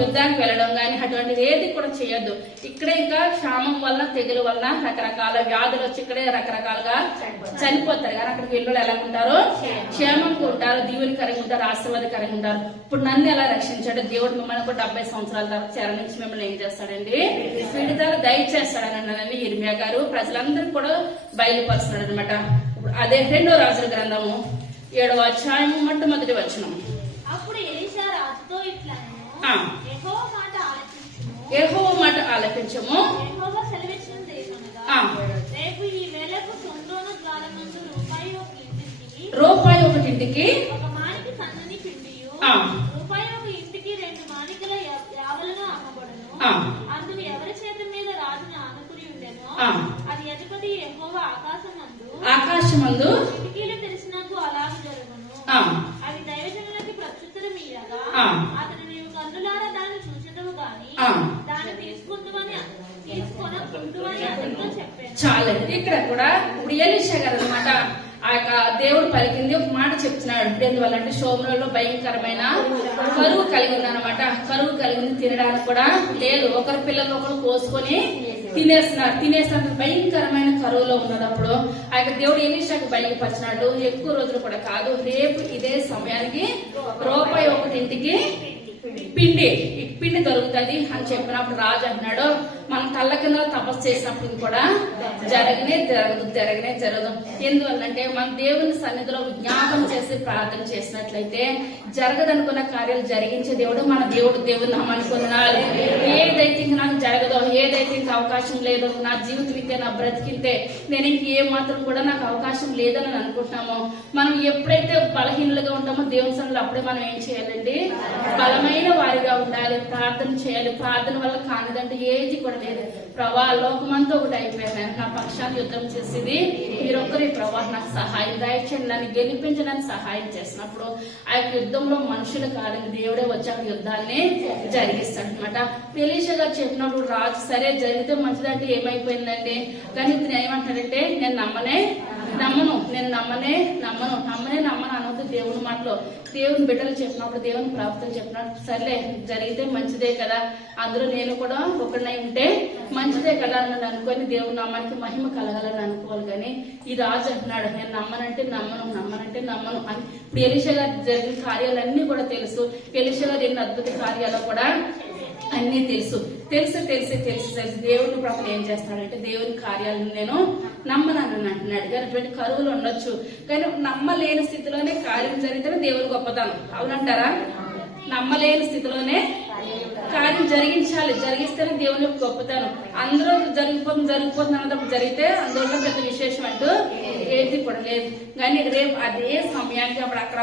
యుద్ధానికి వెళ్ళడం కానీ అటువంటిది ఏది కూడా చేయొద్దు. ఇక్కడే ఇంకా క్షామం వల్ల, తెగులు వల్ల రకరకాల వ్యాధులు వచ్చి ఇక్కడే రకరకాలుగా చనిపోతారు. కానీ అక్కడికి వెళ్ళి ఎలా ఉంటారు, క్షేమంగా ఉంటారు, దీవెనకరంగా ఉంటారు, ఆశీర్వాదకరంగా ఉంటారు. ఇప్పుడు నన్ను ఎలా రక్షించాడు దేవుడు, మిమ్మల్ని కూడా 70 సంవత్సరాల తర్వాత చెర నుంచి మిమ్మల్ని ఏం చేస్తాడండి, విడుదల దయచేస్తాడని ఇర్మియా గారు ప్రజలందరూ కూడా బయలుపరుస్తున్నాడు అనమాట. అదే 2వ రాజుల గ్రంథము 7వ అధ్యాయము మొట్టమొదటి వచనం. అప్పుడు ఎలీషా రాజుతో ఇట్లా, యెహోవా మాట ఆలకించము. యెహోవా సెలవిచ్చినదేమనగా, రేపు ఈ వేళకు సొందోను ద్వారమందు రూపాయి ఒకటింటికి ఒక మానికి సన్నని పిండియు, రూపాయి ఒక ఇంటికి 2 మానికల యావలను అమ్మబడును. అందును ఎవరి చేత మీద రాజును ఆనుకుని ఉండెనో అది అధిపతి యెహోవా ఆకాశమందు కిటికీలు తెరిచినట్టు అలాగ జరుగును. అది దైవజనులకి ప్రత్యుత్తరం ఇయ్యగా, అతను నీవు కన్నులారా దాన్ని చూచెదవు గాని దాన్ని తీసుకుంటామని అతనితో చెప్పాను. చాలా ఇక్కడ కూడా ఇప్పుడు ఎలీషా గారు అనమాట ఆ యొక్క దేవుడు పలికింది ఒక మాట చెప్తున్నాడు. ఎందువల్ల అంటే షోమ్రోలో భయంకరమైన కరువు కలిగింది అనమాట. కరువు కలిగింది, తినడానికి కూడా లేదు. ఒకరి పిల్లలు ఒకరు కోసుకొని తినేస్తున్నారు. భయంకరమైన కరువులో ఉన్నప్పుడు ఆ యొక్క దేవుడు ఎలీషాకు బయలుపరిచినాడు. ఎక్కువ రోజులు కూడా కాదు, రేపు ఇదే సమయానికి రూపాయి ఒకటింటికి పిండి పిండి దొరుకుతుంది అని చెప్పినప్పుడు రాజు అంటున్నాడు, మనం కళ్ళ కింద తపస్సు చేసినప్పుడు కూడా జరగనే జరగదు. ఎందువల్లంటే మన దేవుని సన్నిధిలో విజ్ఞాపన చేసి ప్రార్థన చేసినట్లయితే జరగదనుకున్న కార్యాలు జరిగించే దేవుడు మన దేవుడు నామాన్ని పొందాలి. ఏదైతే ఇంక నాకు జరగదో, ఏదైతే ఇంక అవకాశం లేదో, నా జీవితం ఇంతే, నా బ్రతికింతే, నేను ఇంక ఏ మాత్రం కూడా నాకు అవకాశం లేదని అనుకుంటున్నామో, మనం ఎప్పుడైతే బలహీనులుగా ఉంటామో దేవుని సన్నిధిలో అప్పుడే మనం ఏం చేయాలండి, బలమైన వారిగా ఉండాలి, ప్రార్థన చేయాలి. ప్రార్థన వల్ల కానిదంటే ఏది కూడా లేదు. ప్రభా లోకమంతా ఒకటి అయిపోయాను, నా పక్షాన్ని యుద్ధం చేసేది మీరొక్కరి ప్రభా, నాకు సహాయం దయచేయండి, నన్ను గెలిపించడానికి సహాయం చేసినప్పుడు ఆ యొక్క యుద్ధంలో మనుషులు కాదని దేవుడే వచ్చి ఆ యుద్ధాన్ని జరిగిస్తాడు అనమాట. ఎలీషా గారు చెప్పినప్పుడు రాజు సరే జరిగితే మంచిదంటే ఏమైపోయిందండి, కానీ ఇతను ఏమంటాడంటే నేను నమ్మను అనవద్దు. దేవుని మాటలో దేవుని బిడ్డలు చెప్పినప్పుడు, దేవుని ప్రాప్తులు చెప్పినప్పుడు సర్లే జరిగితే మంచిదే కదా, అందులో నేను కూడా ఒకరినై ఉంటే మంచిదే కదా అని అనుకొని దేవుని నామానికి మహిమ కలగాలని అనుకోవాలి. కానీ ఈ రాజు అంటున్నాడు నేను నమ్మనంటే నమ్మను అని. ఇప్పుడు ఎలీషా గారు జరిగిన కార్యాలన్నీ కూడా తెలుసు, ఎలీషా గారు ఎన్ని అద్భుత కార్యాలు కూడా అన్ని తెలుసు. దేవుని ప్రభుత్వం ఏం చేస్తున్నాడంటే దేవుని కార్యాలను నేను నమ్మనని అంటున్నాడు. కానీ అటువంటి కరువులు ఉండొచ్చు, కానీ నమ్మలేని స్థితిలోనే కార్యం జరిగితేనే దేవుని గొప్పతనం. అవునంటారా? నమ్మలేని స్థితిలోనే కార్యం జరిగిస్తేనే దేవుని యొక్క గొప్పతనం. అందరూ జరిగిపోతుంది అన్నప్పుడు జరిగితే అందులో పెద్ద విశేషం అంటూ ఏది కూడా లేదు. కానీ రేపు అదే సమయానికి అప్పుడు అక్కడ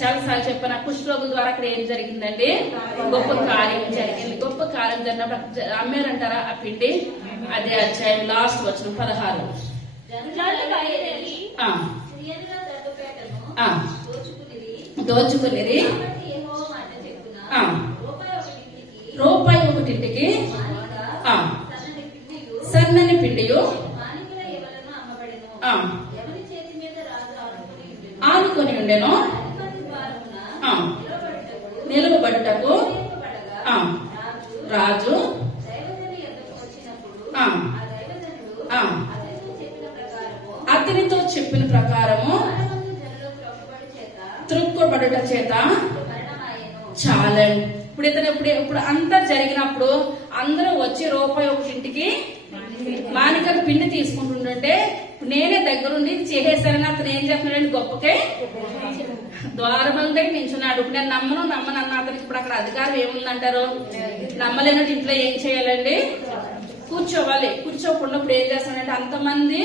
చాలా సార్లు చెప్పాను, కుష్ఠరోగుల ద్వారా అక్కడ ఏం జరిగిందండి, గొప్ప కార్యం జరిగింది. గొప్ప కార్యం జరిగినప్పుడు అమ్మారంటారా ఆ పిండి, అదే అధ్యాయం లాస్ట్ వచ్చిన 16 దోచుకునేది రూపాయి ఒకటింటికి సన్నని పిండియు ఆనుకొని ఉండెను, నిలువబడుటకు రాజు అతనితో చెప్పిన ప్రకారము త్రుక్కుబడుట చేత చాలండి. ఇప్పుడు అంతా జరిగినప్పుడు అందరూ వచ్చి రూపాయి ఒకటింటికి మానికలు పిండి తీసుకుంటుంటే నేనే దగ్గరుండి చేసేసానని అతను ఏం చేస్తున్నాడండి, గొప్పకే ద్వారబంధ దగ్గర నించున్నాడు. ఇప్పుడు నేను నమ్మను అన్న అతనికి ఇప్పుడు అక్కడ అధికారం ఏముందంటారు? నమ్మలేనట్టు ఇంట్లో ఏం చేయాలండి, కూర్చోవాలి. కూర్చోకున్నప్పుడు ఏం చేస్తానంటే అంతమంది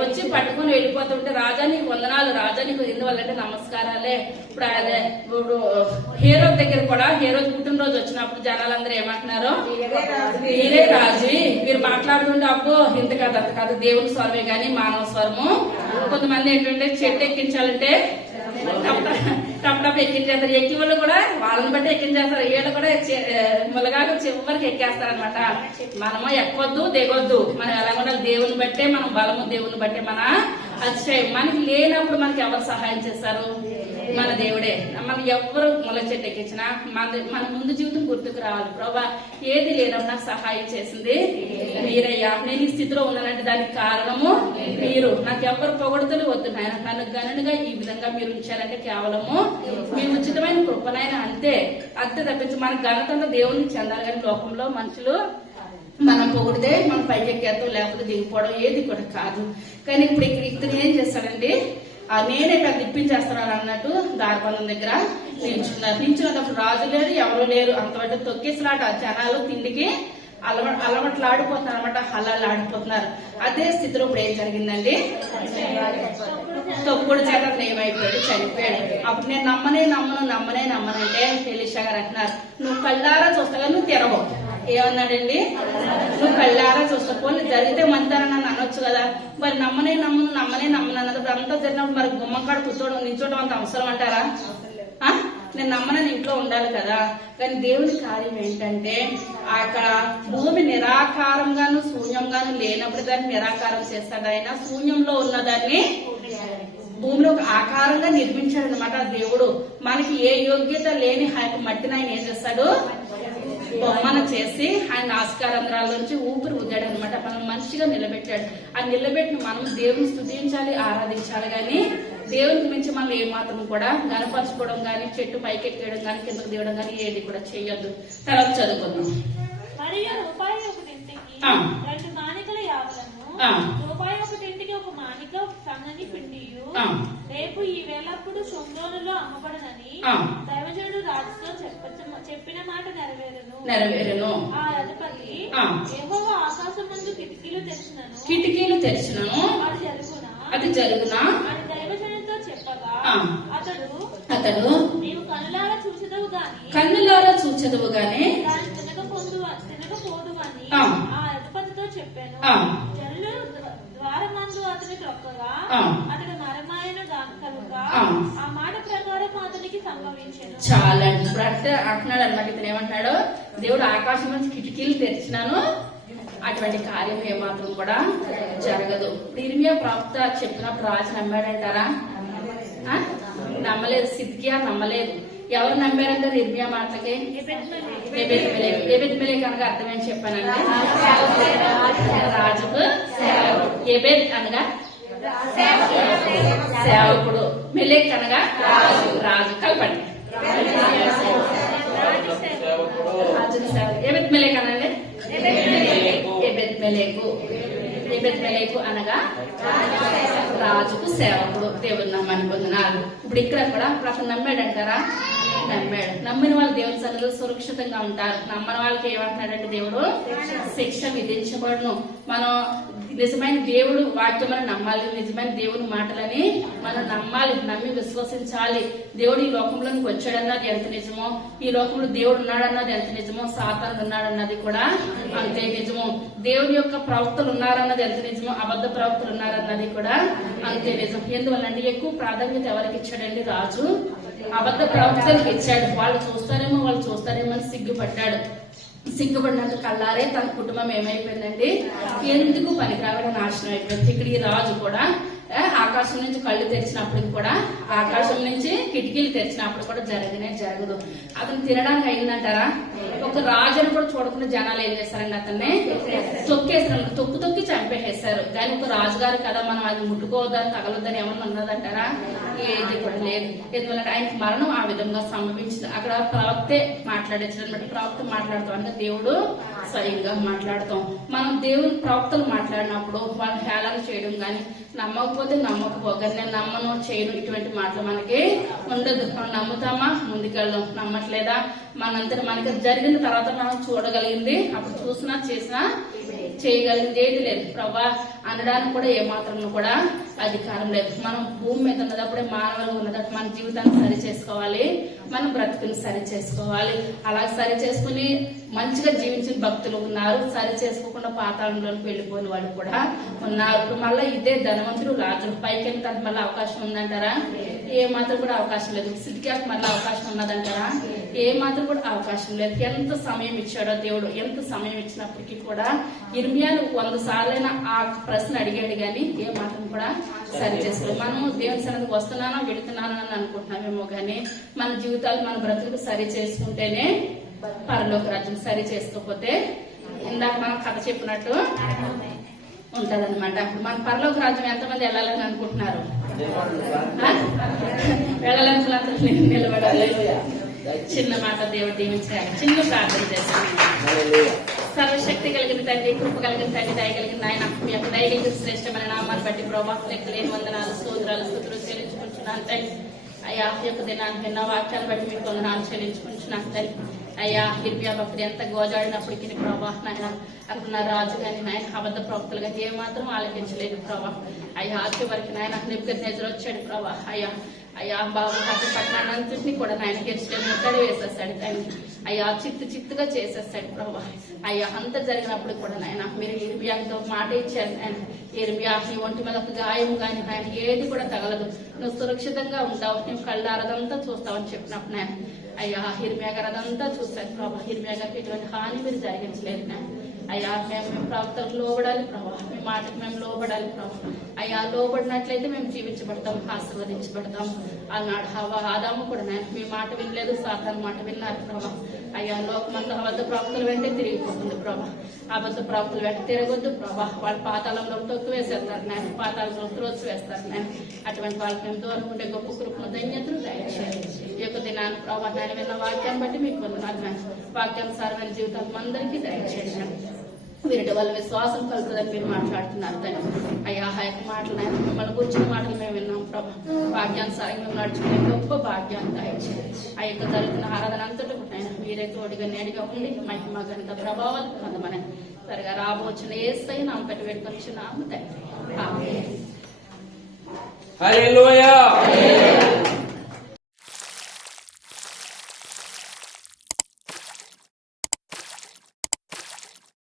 వచ్చి పట్టుకుని వెళ్ళిపోతుంటే రాజా నీకు వందనాలు, రాజా నీకు ఎందువల్లంటే నమస్కారాలే. ఇప్పుడు అదే ఇప్పుడు హీరో దగ్గర కూడా హీరో పుట్టినరోజు వచ్చినప్పుడు జనాలందరూ ఏమంటున్నారు, మీరే రాజు. మీరు మాట్లాడుతుంటే అబ్బో ఇంత కాదు అంత కాదు, దేవుని స్వరమే గాని మానవ స్వరము. కొంతమంది ఏంటంటే చెట్టు ఎక్కించాలంటే టప్ ఎక్కించేస్తారు, ఎక్కి వాళ్ళు కూడా వాళ్ళని బట్టి ఎక్కించేస్తారు, వీళ్ళు కూడా ములగా చివరికి ఎక్కేస్తారనమాట. మనము ఎక్కొద్దు దిగొద్దు, మనం ఎలా ఉండాలి, దేవుని బట్టే మనం బలము, దేవుని బట్టే మన అతిశయం. మనకి లేనప్పుడు మనకి ఎవరు సహాయం చేస్తారు? మన దేవుడే. మనం ఎవరు ముల చెట్టు ఎక్కించినా మన ముందు జీవితం గుర్తుకు రావాలి. ప్రభా ఏది లేనప్పుడు నాకు సహాయం చేసింది మీరయ్యా, నేను ఈ స్థితిలో ఉన్నానంటే దానికి కారణము మీరు. నాకు ఎవరు పొగడుతలు వద్దు నాయన, నన్ను గనుడుగా ఈ విధంగా మీరు ఉంచారంటే కేవలము మీ ఉచితమైన కృపనైనా అంతే తప్పించి మన ఘనతంతా దేవునికి చెందాలి. కానీ లోకంలో మనుషులు మనం పొగిడితే మనం పైకి ఎక్కేస్తాం, లేకపోతే దిగిపోవడం ఏది కూడా కాదు. కానీ ఇప్పుడు ఇతను ఏం చేస్తాడండి, నేనే పెద్ద ఇప్పించేస్తున్నాను అన్నట్టు దారిబంధం దగ్గర నిల్చున్నప్పుడు రాజు లేరు, ఎవరు లేరు, అంతవరకు తొక్కేసినాట. జనాలు తిండికి అలవాట్లాడిపోతున్నారు అనమాట, హల్లాలు ఆడిపోతున్నారు. అదే స్థితిలో ఇప్పుడు ఏం జరిగిందండి, తొక్కుడు చేత ఏమైపోయాడు, చనిపోయాడు. అప్పుడు నేను నమ్మనంటే ఎలీషా గారు అంటున్నారు, నువ్వు కళ్ళారా చూస్తాగా నువ్వు తెరవు. ఏమన్నాడండి, నువ్వు కళ్ళారా చూస్తా, పోనీ జరిగితే మంతారా నన్ను అనొచ్చు కదా. మరి నమ్మనే నమ్మను అన్నప్పుడు అంతా జరిగినప్పుడు మరి గుమ్మకాడ నించోవడం అంత అవసరం అంటారా? నేను నమ్మనని ఇంట్లో ఉండాలి కదా. కానీ దేవుని కార్యం ఏంటంటే అక్కడ భూమి నిరాకారంగాను శూన్యంగాను లేనప్పుడు దాన్ని నిరాకారం చేస్తాడు ఆయన. శూన్యంలో ఉన్నదాన్ని భూమిలో ఒక ఆకారంగా నిర్మించాడు అనమాట దేవుడు. మనకి ఏ యోగ్యత లేని మట్టిని ఆయన ఏం చేస్తాడు, బొమ్మను చేసి ఆయన నాసికారంధ్రాల నుంచి ఊపిరి ఊదాడు అనమాట. మనం మనిషిగా నిలబెట్టాడు. ఆ నిలబెట్టిన మనం దేవుని స్తుతించాలి, ఆరాధించాలి. గాని దేవునికి మించి మనం ఏమాత్రం కూడా గనపరచుకోవడం గాని, చెట్టు పైకి ఎక్కేయడం గాని, కిందకు దిగడం గాని ఏది కూడా చేయొద్దు. తర్వాత చదువుకుందాం. మరియు రూపాయి ఒకటింటికి 2 మానికల యావలను, రూపాయి ఒకటింటికి 1 మానిక సన్నని పిండియు రేపు ఈ వేళప్పుడు షోమ్రోనులో అమ్మబడనని దైవజనుడు రాజుతో చెప్పిన మాట నెరవేరును. ఆ అధిపతి యెహోవా ఆకాశం ముందు కిటికీలు తెరిచినను అది జరుగునా అని దైవజనుడితో చెప్పగా అతడు నీవు కన్నులారా చూచెదవు గాని దాన్ని తినకపోదు అని ఆ అధిపతితో చెప్పాను. జనులు ద్వారమందు అతని త్రొక్కగా అతడు మరమాయన కనుక ఆ మాట ప్రకారం అతనికి సంభవించాను. చాలా ఇప్పుడు అంటున్నాడు అనమాట. ఇతను ఏమంటాడు, దేవుడు ఆకాశం నుంచి కిటికీలు తెరిచినాను, అటువంటి కార్యం ఏమాత్రం కూడా జరగదు. ఇర్మియా ప్రవక్త చెప్పినప్పుడు రాజు నమ్మాడంటారా? నమ్మలేదు. సిద్కియా నమ్మలేదు. ఎవరు నమ్మారంటారు ఇర్మియా మాటలకి? ఎబెద్మెలెకు అనగా అర్థం ఏం చెప్పానండి? రాజుకు ఎబెద్ అనగా సేవకుడు, మెలెక్ అనగా రాజు. కలపండి. రాజుకు సేవకుడు. ఎబెద్మెలెక్ అనండి. ఎబెద్మెలెకు అనగా రాజుకు సేవకుడు. దేవుడు నమ్మని పొందినారు. ఇప్పుడు ఇక్కడ కూడా అతను నమ్మాడంటారా? నమ్మాడు. నమ్మిన వాళ్ళు దేవుని సన్నిధిలో సురక్షితంగా ఉంటారు. నమ్మని వాళ్ళకి ఏమంటున్నాడంటే దేవుడు శిక్ష విధించబడును. మనం నిజమైన దేవుడు వాక్యమని నమ్మాలి, నిజమైన దేవుని మాటలని మనం నమ్మాలి, నమ్మి విశ్వసించాలి. దేవుడు ఈ లోకంలోకి వచ్చాడన్నది ఎంత నిజమో, ఈ లోకంలో దేవుడు ఉన్నాడన్నది ఎంత నిజమో, సాతానుడు ఉన్నాడన్నది కూడా అంతే నిజము. దేవుని యొక్క ప్రవక్తలు ఉన్నారన్నది ఎంత నిజమో, అబద్ధ ప్రవక్తలు ఉన్నారన్నది కూడా అంతే నిజం. ఎందువల్లండి ఎక్కువ ప్రాధాన్యత ఎవరికి ఇచ్చాడండి? రాజు అబద్ధ ప్రవక్తలకు ఇచ్చాడు. వాళ్ళు చూస్తారేమో అని సిగ్గుపడ్డాడు. సిగ్గుపడినంత కల్లారే తన కుటుంబం ఏమైపోయిందండి? ఎందుకు పనికిరావడం నాశనం అయిపోయింది. ఇక్కడ ఈ రాజు కూడా ఆకాశం నుంచి కళ్ళు తెరిచినప్పటికి కూడా, ఆకాశం నుంచి కిటికీలు తెరిచినప్పుడు కూడా జరగదు. అతను తినడానికి అయిందంటారా? ఒక రాజును కూడా చూడకుండా జనాలు ఏం చేస్తారండి? అతన్ని తొక్కేసారు, తొక్కి చంపేసేశారు. కానీ ఒక రాజుగారు కదా, మనం అది ముట్టుకోవద్దని తగలొద్దని ఏమన్నా ఉన్నదంటారా? ఏది కూడా లేదు. ఎందుకంటే ఆయనకి మరణం ఆ విధంగా సంభవించింది. అక్కడ ప్రవక్తే మాట్లాడేసాడు అనమాట. ప్రవక్త మాట్లాడుతాం అంటే దేవుడు స్వయంగా మాట్లాడతాం. మనం దేవుని ప్రవక్తలు మాట్లాడినప్పుడు వాళ్ళు హేళన చేయడం గాని, నమ్మకపోతే నమ్మకపోగానే నేను నమ్మను చేయను ఇటువంటి మాటలు మనకి ఉండదు. మనం నమ్ముతామా? ముందుకెళ్దాం. నమ్మట్లేదా? మనంతటి మనకి జరిగిన తర్వాత మనం చూడగలిగింది, అప్పుడు చూసినా చేసినా చేయగలిగింది ఏది లేదు. ప్రభా అనడానికి కూడా ఏమాత్రం కూడా అధికారం లేదు. మనం భూమి మీద ఉన్నదప్పుడే, మానవులు ఉన్నదప్పుడు మన జీవితాన్ని సరి చేసుకోవాలి, మన బ్రతుకుని సరి చేసుకోవాలి. అలా సరి చేసుకుని మంచిగా జీవించిన భక్తులు ఉన్నారు, సరి చేసుకోకుండా పాతాళంలోకి వెళ్ళిపోయిన వాళ్ళు కూడా ఉన్నారు. ఇప్పుడు మళ్ళీ ఇదే ధనవంతుడు రాజు పైకి వెళ్ళడానికి మళ్ళీ అవకాశం ఉందంటారా? ఏ మాత్రం కూడా అవకాశం లేదు. సిద్ధికి మళ్ళీ అవకాశం ఉన్నదంటారా? ఏ మాత్రం కూడా అవకాశం లేదు. ఎంత సమయం ఇచ్చాడో దేవుడు, ఎంత సమయం ఇచ్చినప్పటికీ కూడా ఇర్మియాను 100 సార్లైనా ఆ ప్రశ్న అడిగాడు గాని ఏ మాత్రం కూడా సరి చేసుకోలేదు. మనము దేవుని సన్నిధికి వస్తున్నానో వెళుతున్నానో అని అనుకుంటున్నామేమో గానీ మన జీవితాలు, మన బ్రతుకు సరి చేసుకుంటేనే పరలోక రాజ్యం. సరి చేసుకోకపోతే ఇందాక మనం కథ చెప్పినట్టు ఉంటదన్నమాట. మన పరలోక రాజ్యం ఎంతమంది వెళ్ళాలని అనుకుంటున్నారు? వెళ్ళాలనుకున్నంత నిలబడాలి. చిన్న మాట దేవుడు దీవించాలి. చిన్న ప్రార్థన చేస్తాను. సర్వశక్తి కలిగిన తండ్రి, కృప కలిగిన తండ్రి, దయగలిగిన ఆయన, మీ యొక్క దయగలిగిన శ్రేష్టమైన నామాన్ని బట్టి ప్రభావ లెక్కలేని వందనాలు, స్తోత్రాలు చెల్లించుకుంటున్నాను తండ్రి. అయ్యా ఈ యొక్క దినాన్ని విన్న వాక్యాన్ని బట్టి మీకు వందనాలు చెల్లించుకుంటున్నాను తండ్రి. అయ్యా ఇర్మియా భక్తుడు ఎంత గోజాడినప్పటికీ ప్రభా నాయన అక్కడ రాజు గాని నాయన అబద్ధ ప్రవక్తలు కానీ ఏమాత్రం ఆలకించలేదు ప్రభా. అయ్యా ఆఖరి వరకు నాయన నెబుకద్నెజరు వచ్చాడు ప్రభా. అయ్యా బాబు అక్కడ పట్టణాన్నంతటినీ కూడా నాయన గెలిచిన ముట్టడి వేసేస్తాడు తండ్రి. అయ్యా చిత్తుగా చేసేస్తాడు ప్రభా. అయ్యా అంత జరిగినప్పుడు కూడా నాయన మీరు ఇర్మియాతో మాట ఇచ్చారు నాయన. ఇర్మియా నీ ఒంటి మీద ఒక గాయం కానీ నాయన ఏది కూడా తగలదు, నువ్వు సురక్షితంగా ఉంటావు, నువ్వు కళ్ళారదంతా చూస్తావని చెప్పినప్పుడు నాయన అయ్యా హిర్మియా గారు అదంతా చూశారు ప్రభా. హిర్మియా గారికి ఎటువంటి హాని మీరు జరిగించలేదు నాయన. అయ్యా మేము ప్రవక్తలకు లోబడాలి ప్రభా, మీ మాటకు మేము లోబడాలి ప్రభా. అయ్యా లోబడినట్లయితే మేము జీవించబడతాం, ఆశీర్వదించబడతాం. ఆనాడు ఆదాము కూడా నేను మీ మాట వినలేదు, సాతాను మాట విన్నారు ప్రభా. అయ్యా లోకమంతా అబద్ధ ప్రవక్తలు వెంటే తిరిగిపోతుంది ప్రభా. అబద్ధ ప్రవక్తలు వెంట తిరగొద్దు ప్రభా. వాళ్ళు పాతాళంలో తొక్కు వేసేస్తారు నేను, పాతాళంలో త్రోసి వేస్తారు నేను. అటువంటి వాళ్ళకి మేము దూరం ఉండే గొప్ప కృపను ధన్యతలు దయచేయండి. ఈ యొక్క దినాన్ని ప్రభా నేను విన్న వాక్యాన్ని బట్టి మీకు వందనాలు నాయన. వాక్యానుసారమైన జీవితాలు అందరికీ దయచేయండి. వీటి వల్ల విశ్వాసం కలుగుతుందని మీరు మాట్లాడుతున్నారు తండ్రి. అయ్యా ఆ యొక్క మాటలు నాయన మిమ్మల్ని కూర్చున్న మాటలు మేము విన్నాం ప్రభా. భాగ్యానుసారంగా మేము నడుచుకునే గొప్ప భాగ్యాన్ని దయచేయండి. ఆ యొక్క జరుగుతున్న ఆరాధన అంతటా ఆయన మీరే తోడుగా నేడుగా ఉండి మహిమ గంట ప్రభావాలు పొందమని త్వరగా రాబోచిన యేసయ్య నామం పెట్టి వేడుకొచ్చున్నాము తండ్రి. ఆమేన్. హల్లెలూయా.